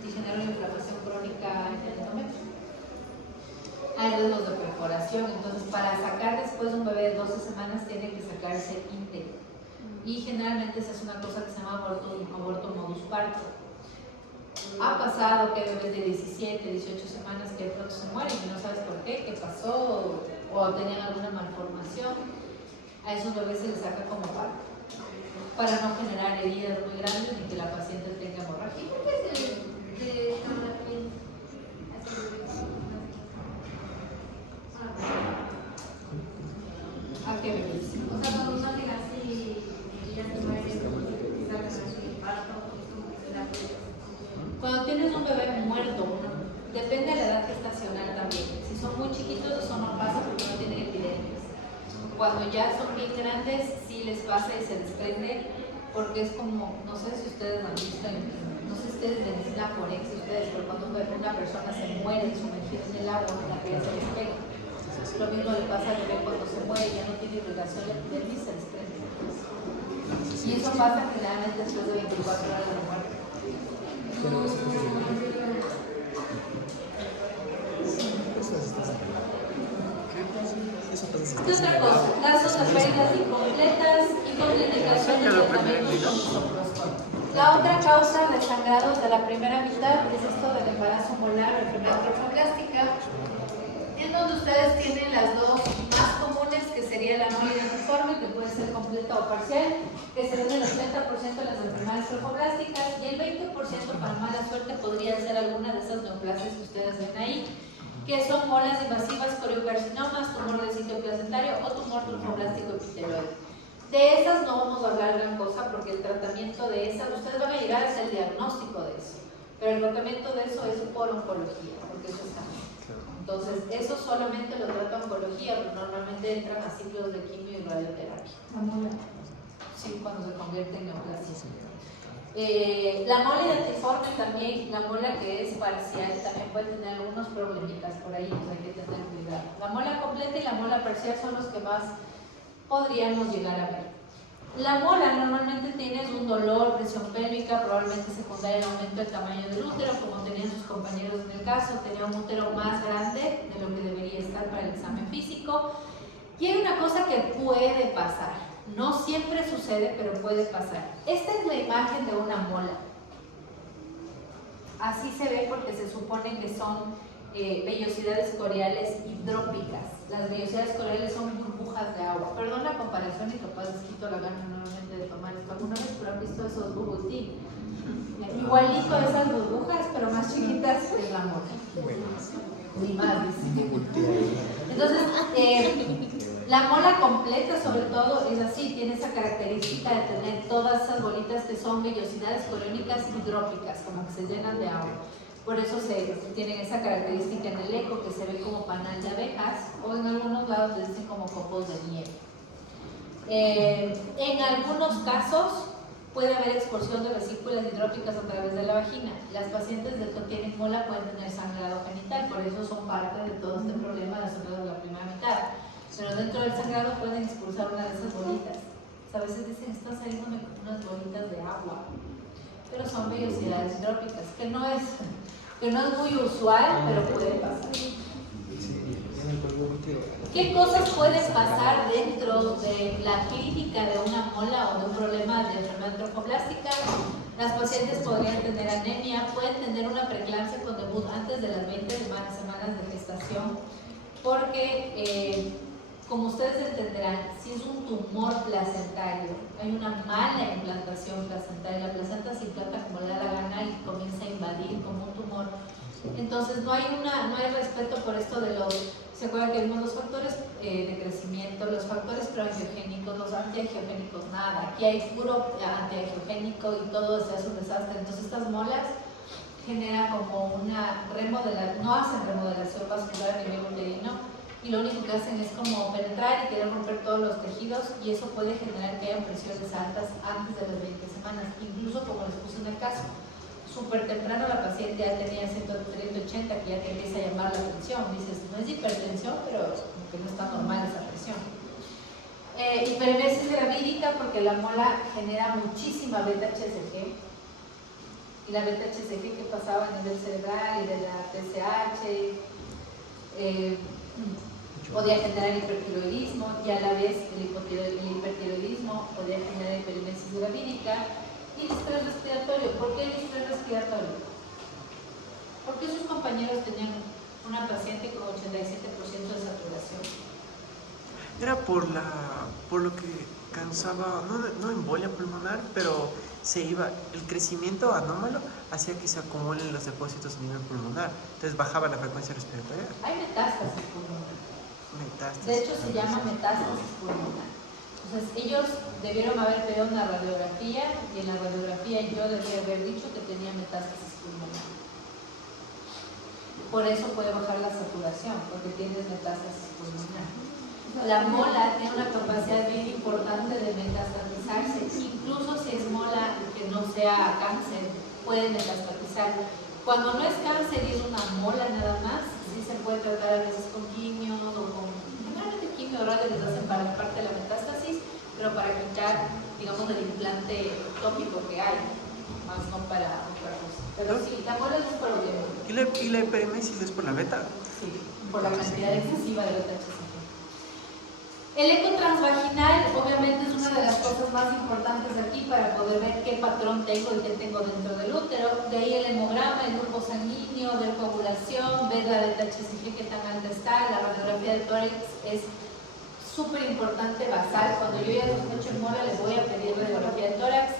y genera una inflamación crónica en el endometrio. Hay riesgos de perforación, entonces para sacar después un bebé de 12 semanas tiene que sacarse íntegro. Y generalmente se hace una cosa que se llama aborto modus parto. Ha pasado que hay bebés de 17, 18 semanas que de pronto se mueren y no sabes por qué, qué pasó, o tenían alguna malformación. A esos bebés se les saca como parto, para no generar heridas muy grandes ni que la paciente tenga hemorragia. ¿Por qué se le llama la piel? ¿A qué bebés? O sea, cuando uno llega así y ya se muere, sacan así el parto, se da piel. Cuando tienes un bebé muerto, depende de la edad gestacional también. Si son muy chiquitos, eso no pasa porque no tienen epidemias. Cuando ya son bien grandes, sí les pasa y se desprende, porque es como, no sé si ustedes han visto, no sé si ustedes ven medicina forense, pero cuando una persona se muere sumergida en el agua, la piel se despega. Lo mismo le pasa al bebé cuando se muere, ya no tiene irrigación, la epidermis se desprende. Y eso pasa generalmente después de 24 horas de muerte. ¿Qué otra cosa? Casos de pérdidas incompletas y contraindicaciones de tratamiento con misoprostol. La otra causa de sangrados de la primera mitad es esto del embarazo molar o enfermedad trofoblástica, en donde ustedes tienen las dos más comunes, que sería la mólida uniforme, que puede ser completa o parcial, que serían el 80% de las enfermedades trofoblásticas, y el 20% para mala suerte podría ser alguna de esas neoplasias que ustedes ven ahí, que son molas invasivas, coriocarcinomas, tumor del sitio placentario o tumor trofoblástico epitelioide. De esas no vamos a hablar gran cosa porque el tratamiento de esas, ustedes van a llegar a hacer el diagnóstico de eso, pero el tratamiento de eso es por oncología, porque eso está mal. Entonces, eso solamente lo trata oncología, pero normalmente entran a ciclos de quimio y radioterapia. La mola. Sí, cuando se convierte en neoplasia. La mola identiforme también, la mola que es parcial, también puede tener algunos problemitas por ahí, pues hay que tener cuidado. La mola completa y la mola parcial son los que más podríamos llegar a ver. La mola normalmente tienes un dolor, presión pélvica, probablemente secundaria al aumento del tamaño del útero, como tenían sus compañeros en el caso, tenía un útero más grande de lo que debería estar para el examen físico. Y hay una cosa que puede pasar, no siempre sucede, pero puede pasar. Esta es la imagen de una mola. Así se ve porque se supone que son vellosidades coriales hidrópicas. Las vellosidades coriales son burbujas de agua. Perdón la comparación y capaz les quito la gana normalmente de tomar esto alguna vez, pero han visto esos bubble tea. Igualito a esas burbujas, pero más chiquitas que la mola. Ni más, dice. Entonces, la mola completa sobre todo es así, tiene esa característica de tener todas esas bolitas que son vellosidades coriónicas hidrópicas, como que se llenan de agua. Por eso tienen esa característica en el eco que se ve como panal de abejas, o en algunos lados les dicen como copos de nieve. En algunos casos puede haber expulsión de vesículas hidrópicas a través de la vagina. Las pacientes que tienen mola pueden tener sangrado genital, por eso son parte de todo este problema de sangrado de la primera mitad. Pero dentro del sangrado pueden expulsar una de esas bolitas. A veces dicen, están saliendo unas bolitas de agua, pero son vellosidades hidrópicas, que no es muy usual, pero puede pasar. ¿Qué cosas pueden pasar dentro de la clínica de una mola o de un problema de enfermedad trofoblástica? Las pacientes podrían tener anemia, pueden tener una preeclampsia con debut antes de las 20 semanas de gestación, porque como ustedes entenderán, si es un tumor placentario, hay una mala implantación placentaria, la placenta se implanta como le da la gana y comienza a invadir como un tumor. Entonces no hay respeto por esto de los, ¿se acuerdan que vimos los factores de crecimiento, los factores proangiogénicos, los antiangiogénicos, nada? Aquí hay puro antiangiogénico y todo se hace un desastre. Entonces estas molas generan como una remodelación, no hacen remodelación vascular a nivel uterino, y lo único que hacen es como penetrar y querer romper todos los tejidos, y eso puede generar que hayan presiones altas antes de las 20 semanas, incluso como les puse en el caso, súper temprano la paciente ya tenía 130-80, que ya te empieza a llamar la atención, dices, no es hipertensión, pero como que no está normal esa presión. Hiperemesis gravídica, porque la mola genera muchísima beta-HCG, y la beta-HCG que pasaba a nivel cerebral y de la TSH, podía generar hipertiroidismo, y a la vez el hipertiroidismo podía generar hiperemesis gravídica y distrés respiratorio. ¿Por qué el distrés respiratorio? Porque sus compañeros tenían una paciente con 87% de saturación. Era por lo que causaba, no embolia pulmonar, pero el crecimiento anómalo hacía que se acumulen los depósitos a nivel pulmonar, entonces bajaba la frecuencia respiratoria. Hay metástasis pulmonar. Metástasis. De hecho se llama metástasis pulmonar. Entonces ellos debieron haber pedido una radiografía, y en la radiografía yo debía haber dicho que tenía metástasis pulmonar. Por eso puede bajar la saturación, porque tienes metástasis pulmonar. La mola tiene una capacidad bien importante de metastatizarse, incluso si es mola que no sea cáncer, puede metastatizar. Cuando no es cáncer y es una mola nada más, sí se puede tratar a veces con quimios o con, generalmente quimio o radio les hacen para parte de la metástasis, pero para quitar, digamos, el implante tópico que hay, más no para otra cosa. Pero sí, la mola es un problema. ¿Y la hiperemesis es por la beta? Sí, por la cantidad excesiva de beta-HCG. El eco transvaginal obviamente es una de las cosas más importantes aquí para poder ver qué patrón tengo y qué tengo dentro del útero. De ahí el hemograma, el grupo sanguíneo, ver coagulación, ver la beta-HCG que tan alta está. La radiografía de tórax es súper importante, basal. Cuando yo ya sospecho en mola les voy a pedir radiografía de tórax.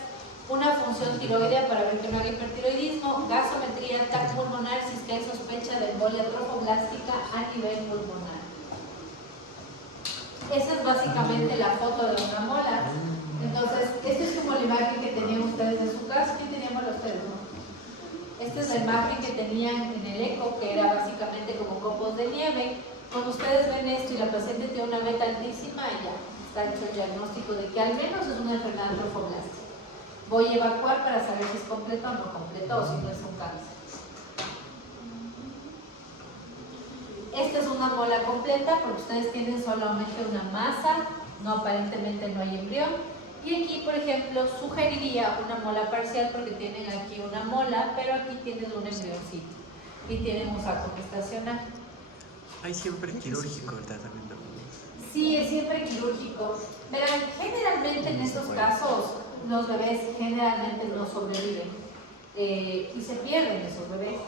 Una función tiroidea para ver que no hay hipertiroidismo, gasometría, TAC pulmonar si es que hay sospecha de embolia trofoblástica a nivel pulmonar. Esa es básicamente la foto de una mola. Entonces, esta es como la imagen que tenían ustedes en su casa. ¿Qué teníamos ustedes? ¿No? Esta es la imagen que tenían en el eco, que era básicamente como copos de nieve. Cuando ustedes ven esto y la paciente tiene una beta altísima, ya está hecho el diagnóstico de que al menos es una enfermedad trofoblástica. Voy a evacuar para saber si es completa o no completa, o si no es un cáncer. Esta es una mola completa porque ustedes tienen solamente una masa, no, aparentemente no hay embrión. Y aquí, por ejemplo, sugeriría una mola parcial porque tienen aquí una mola, pero aquí tienen un embrioncito y tienen un saco gestacional. Hay siempre quirúrgico el tratamiento. Sí, es siempre quirúrgico. Verán, generalmente en estos casos los bebés generalmente no sobreviven y se pierden esos bebés.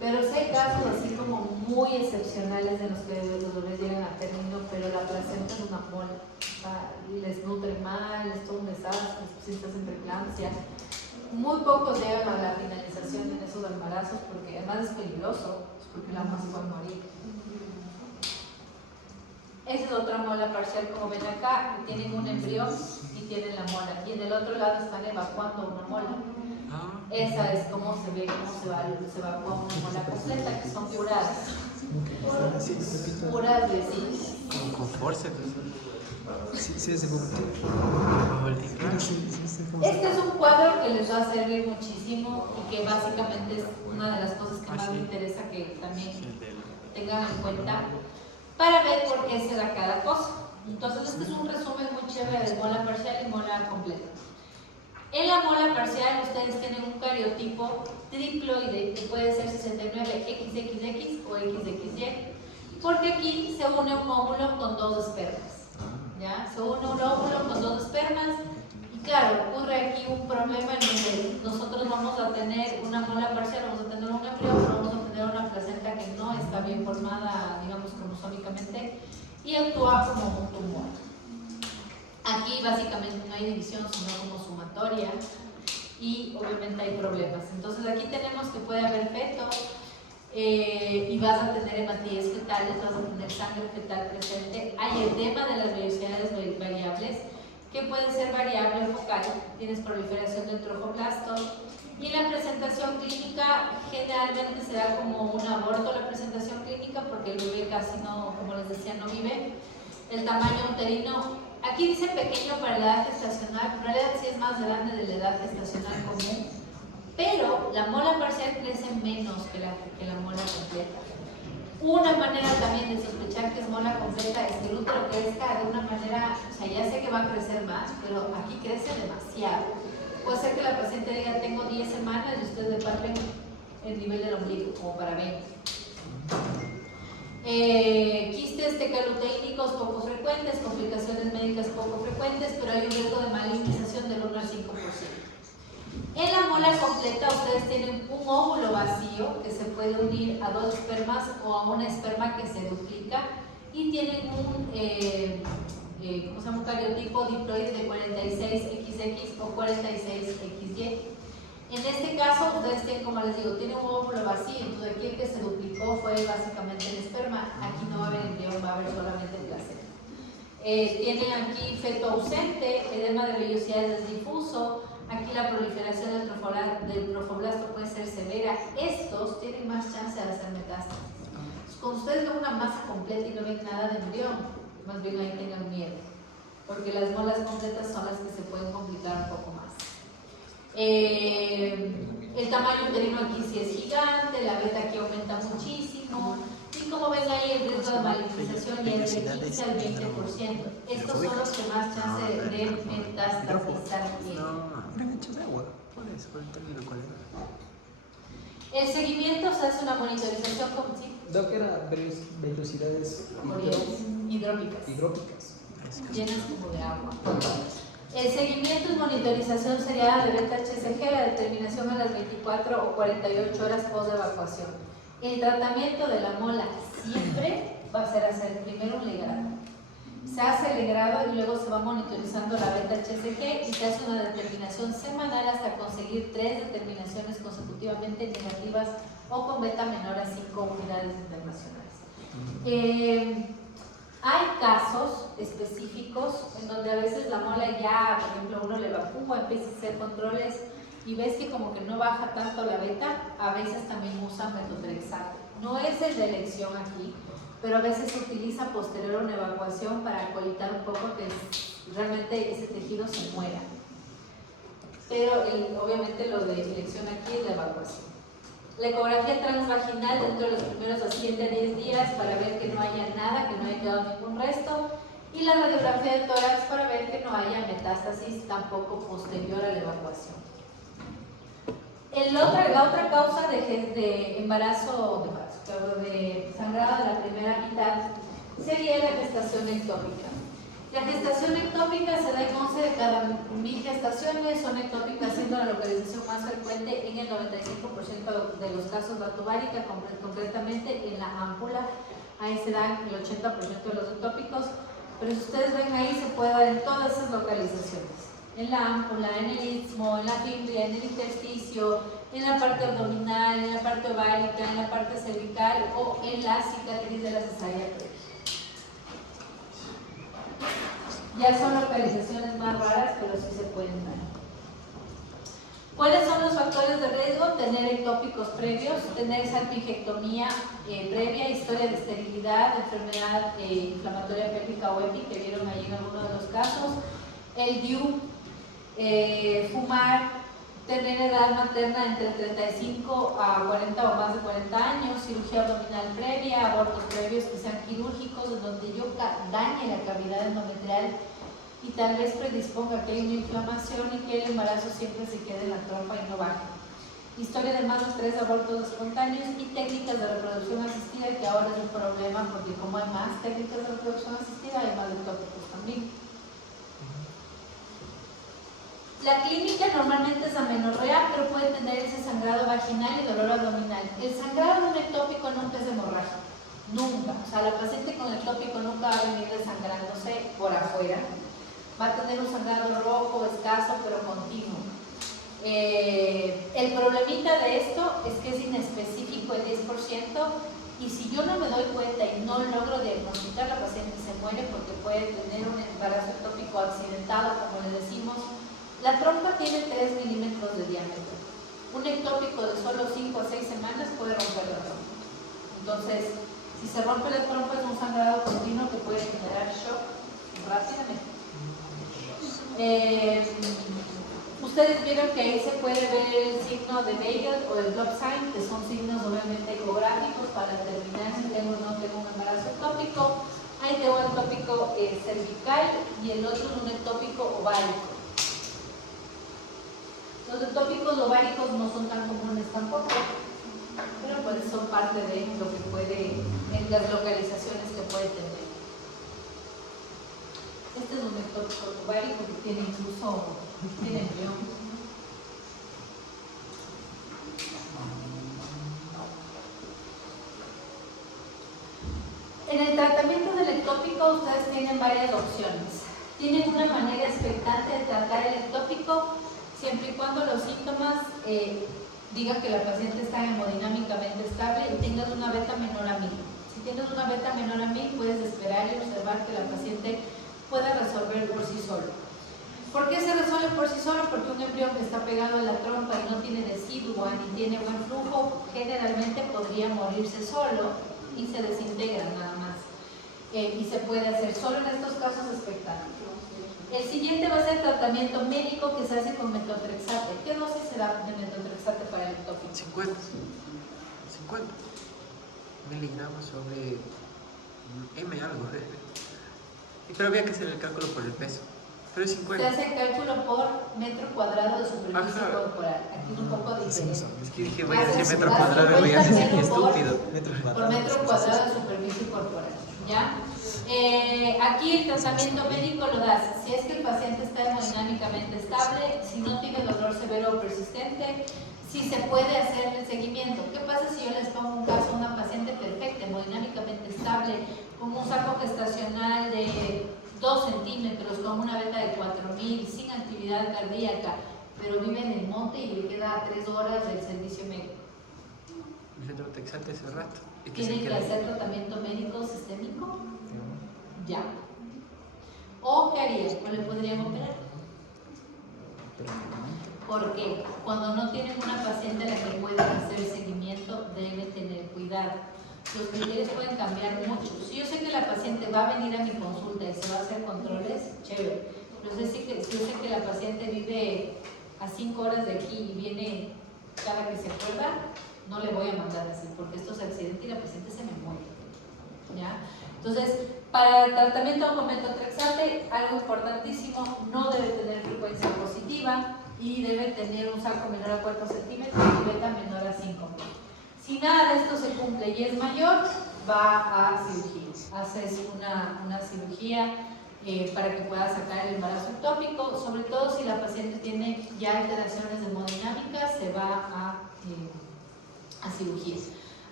Pero sí hay casos así como muy excepcionales de los que los bebés llegan a término, pero la placenta es una mola. O sea, les nutre mal, es todo un desastre, los pacientes en preeclampsia. Muy pocos llegan a la finalización en esos embarazos porque además es peligroso, porque la mamá se puede morir. Esa es otra mola parcial, como ven acá, que tienen un embrión y tienen la mola. Y en el otro lado están evacuando una mola. Esa es como se ve, cómo se evacúa una mola completa, que son curadas. Puras de sí. Con fuerza. Sí, es de Este es un cuadro que les va a servir muchísimo y que básicamente es una de las cosas que más me interesa que también tengan en cuenta para ver por qué se da cada cosa. Entonces este es un resumen muy chévere de mola parcial y mola completa. En la mola parcial ustedes tienen un cariotipo triploide que puede ser 69XXX o XXY, porque aquí se une un óvulo con dos espermas. ¿Ya? Se une un óvulo con dos espermas y claro, ocurre aquí un problema en donde nosotros vamos a tener una mola parcial, vamos a tener un embrión, pero vamos a tener una placenta que no está bien formada, digamos, cromosómicamente y actúa como un tumor. Aquí básicamente no hay división, sino como sumatoria y obviamente hay problemas. Entonces aquí tenemos que puede haber feto y vas a tener hematíes fetales, vas a tener sangre fetal presente. Hay el tema de las velocidades variables, que pueden ser variable focal, tienes proliferación del trofoblasto. Y la presentación clínica generalmente se da como un aborto la presentación clínica porque el bebé casi no, como les decía, no vive. El tamaño uterino, aquí dice pequeño para la edad gestacional, pero en realidad sí es más grande de la edad gestacional común, pero la mola parcial crece menos que la mola completa. Una manera también de sospechar que es mola completa es que el útero crezca de una manera, o sea, ya sé que va a crecer más, pero aquí crece demasiado. Puede ser que la paciente diga, tengo 10 semanas y ustedes le palpen el nivel del ombligo, como para ver. Quistes tecaluteínicos poco frecuentes, complicaciones médicas poco frecuentes, pero hay un riesgo de malignización del 1 al 5%. En la mola completa ustedes tienen un óvulo vacío que se puede unir a dos espermas o a una esperma que se duplica y tienen un cariotipo diploide de 46XX o 46XY. En este caso, ustedes tienen, como les digo, tienen un óvulo vacío, entonces aquí el que se duplicó fue básicamente el esperma. Aquí no va a haber embrión, va a haber solamente placenta. Tienen aquí feto ausente, edema de vellosidades difuso. Aquí la proliferación del trofoblasto puede ser severa. Estos tienen más chance de hacer metástasis. Cuando ustedes ven una masa completa y no ven nada de embrión, más bien ahí tengan miedo, porque las molas completas son las que se pueden complicar un poco más. El tamaño uterino aquí sí es gigante, la beta aquí aumenta muchísimo. Y como ven ahí, el riesgo de malignización ya es de 15 al 20%. Estos son los que más chance de metastasizar tienen. El seguimiento se hace una monitorización como si Doc, era velocidades hidrópicas, llenas como de agua. El seguimiento y monitorización seriada de beta-HCG, la determinación a las 24 o 48 horas post evacuación. El tratamiento de la mola siempre va a ser hacer primero un legrado. Se hace el legrado y luego se va monitorizando la beta-HCG y se hace una determinación semanal hasta conseguir 3 determinaciones consecutivamente negativas o con beta menor a 5 unidades internacionales. Hay casos específicos en donde a veces la mola ya, por ejemplo, uno le evacúa, empieza a hacer controles y ves que como que no baja tanto la beta, a veces también usan metotrexato. No es el de elección aquí, pero a veces se utiliza posterior a una evacuación para acolitar un poco que realmente ese tejido se muera. Pero obviamente lo de elección aquí es la evacuación. La ecografía transvaginal dentro de los primeros 7 a 10 días para ver que no haya nada, que no haya quedado ningún resto. y la radiografía de tórax para ver que no haya metástasis tampoco posterior a la evacuación. La otra causa de embarazo, de sangrado de la primera mitad sería la gestación ectópica. La gestación ectópica se da en 11 de cada 1000 gestaciones, son ectópicas siendo la localización más frecuente en el 95% de los casos de tubárica, concretamente en la ámpula, ahí se dan el 80% de los ectópicos, pero si ustedes ven ahí se puede dar en todas esas localizaciones, en la ámpula, en el istmo, en la fibria, en el intersticio, en la parte abdominal, en la parte ovárica, en la parte cervical o en la cicatriz de la cesárea previa. Ya son localizaciones más raras, pero sí se pueden dar. ¿Cuáles son los factores de riesgo? Tener ectópicos previos, tener salpingectomía previa, historia de esterilidad, enfermedad inflamatoria pélvica o EPI, que vieron ahí en algunos de los casos, el DIU, fumar, tener edad materna entre 35 a 40 o más de 40 años, cirugía abdominal previa, abortos previos que sean quirúrgicos, en donde yo dañe la cavidad endometrial y tal vez predisponga que haya una inflamación y que el embarazo siempre se quede en la trompa y no baje. Historia de más de 3 abortos espontáneos y técnicas de reproducción asistida, que ahora es un problema porque como hay más técnicas de reproducción asistida, hay más ectópicos también. La clínica normalmente es amenorrea, pero puede tener ese sangrado vaginal y dolor abdominal. El sangrado de un ectópico nunca es hemorrágico, nunca. O sea, la paciente con ectópico nunca va a venir desangrándose por afuera. Va a tener un sangrado rojo, escaso, pero continuo. El problemita de esto es que es inespecífico el 10%, y si yo no me doy cuenta y no logro diagnosticar, la paciente se muere porque puede tener un embarazo ectópico accidentado, como le decimos. La trompa tiene 3 milímetros de diámetro. Un ectópico de solo 5 a 6 semanas puede romper la trompa. Entonces, si se rompe la trompa es un sangrado continuo que puede generar shock rápidamente. Ustedes vieron que ahí se puede ver el signo de Weigel o el Block Sign, que son signos obviamente ecográficos para determinar si tengo o no tengo un embarazo ectópico. Ahí tengo un ectópico cervical y el otro es un ectópico ovárico. Los ectópicos ováricos no son tan comunes tampoco, pero pues son parte de lo que puede, en las localizaciones que puede tener. Este es un ectópico ovárico que tiene incluso embrión. En el tratamiento del ectópico ustedes tienen varias opciones. Tienen una manera expectante de tratar el ectópico, siempre y cuando los síntomas digan que la paciente está hemodinámicamente estable y tengas una beta menor a 1000. Si tienes una beta menor a 1000, puedes esperar y observar que la paciente pueda resolver por sí solo. ¿Por qué se resuelve por sí solo? Porque un embrión que está pegado a la trompa y no tiene decidua ni tiene buen flujo, generalmente podría morirse solo y se desintegra nada más. Y se puede hacer solo en estos casos expectantes. El siguiente va a ser tratamiento médico que se hace con metotrexate. ¿Qué dosis se da de metotrexate para el ectópico? 50 miligramos sobre M algo. Pero había que hacer el cálculo por el peso. Pero es 50. Se hace el cálculo por metro cuadrado de superficie Ajá. corporal. Aquí es un poco diferente. Es que dije, voy a decir metro cuadrado y voy a decir estúpido. Por metro cuadrado de superficie corporal. ¿Ya? Aquí el tratamiento médico lo das si es que el paciente está hemodinámicamente estable, si no tiene dolor severo o persistente, si se puede hacer el seguimiento. ¿Qué pasa si yo les pongo un caso a una paciente perfecta, hemodinámicamente estable, con un saco gestacional de 2 centímetros, con una beta de 4000, sin actividad cardíaca, pero vive en el monte y le queda a 3 horas del servicio médico? Metotrexate hace rato. ¿Tienen que hacer tratamiento médico sistémico? Ya. ¿O qué harían? ¿O le podrían operar? Porque cuando no tienen una paciente a la que puedan hacer seguimiento, deben tener cuidado. Los criterios pueden cambiar mucho. Si yo sé que la paciente va a venir a mi consulta y se va a hacer controles, chévere. Pero si yo sé que la paciente vive a 5 horas de aquí y viene cada que se acuerda, no le voy a mandar así, porque esto es accidente y la paciente se me muere. ¿ya? Entonces, para el tratamiento con metotrexate, algo importantísimo, no debe tener frecuencia positiva y debe tener un saco menor a 4 centímetros y beta menor a 5. Si nada de esto se cumple y es mayor, va a cirugía. Haces una cirugía para que pueda sacar el embarazo ectópico, sobre todo si la paciente tiene ya alteraciones hemodinámicas, se va a cirugía.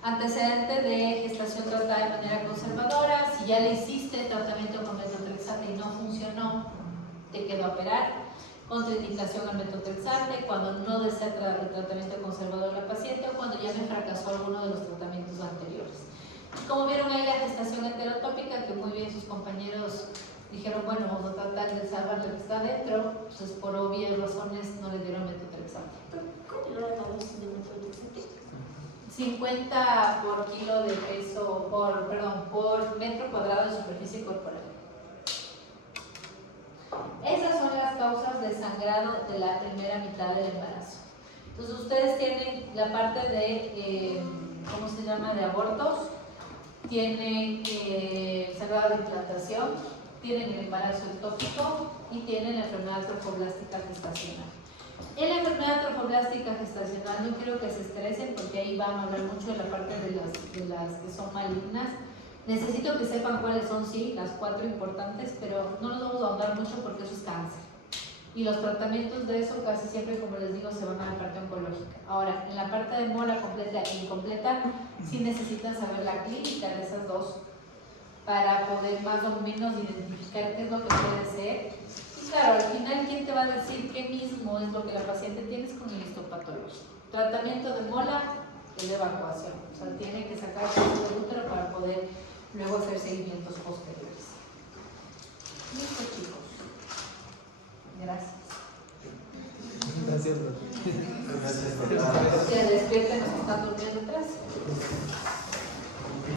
Antecedente de gestación tratada de manera conservadora, si ya le hiciste tratamiento con metotrexate y no funcionó, te quedó a operar. Contraindicación al metotrexate, cuando no desea el tratamiento conservador la paciente o cuando ya me fracasó alguno de los tratamientos anteriores. Como vieron ahí la gestación enterotópica, que muy bien sus compañeros dijeron, bueno, vamos a tratar de salvar lo que está dentro, pues por obvias razones no le dieron metotrexate. ¿Cómo era la dosis de metotrexate? 50 por kilo de peso, por metro cuadrado de superficie corporal. Esas son las causas de sangrado de la primera mitad del embarazo. Entonces ustedes tienen la parte de, ¿cómo se llama?, de abortos, tienen sangrado de implantación, tienen el embarazo ectópico y tienen la enfermedad trofoblástica gestacional. En la enfermedad trofoblástica gestacional no quiero que se estresen porque ahí vamos a hablar mucho de la parte de las que son malignas. Necesito que sepan cuáles son, sí, las 4 importantes, pero no nos vamos a ahondar mucho porque eso es cáncer. Y los tratamientos de eso casi siempre, como les digo, se van a la parte oncológica. Ahora, en la parte de mola completa e incompleta, sí necesitan saber la clínica de esas dos para poder más o menos identificar qué es lo que puede ser. Y claro, al final, ¿quién te va a decir qué mismo es lo que la paciente tiene? Es con el histopatológico. Tratamiento de mola es de evacuación. O sea, tiene que sacarse el útero para poder luego hacer seguimientos posteriores. Listo, chicos. Gracias. Gracias. Se despierten los que están durmiendo atrás.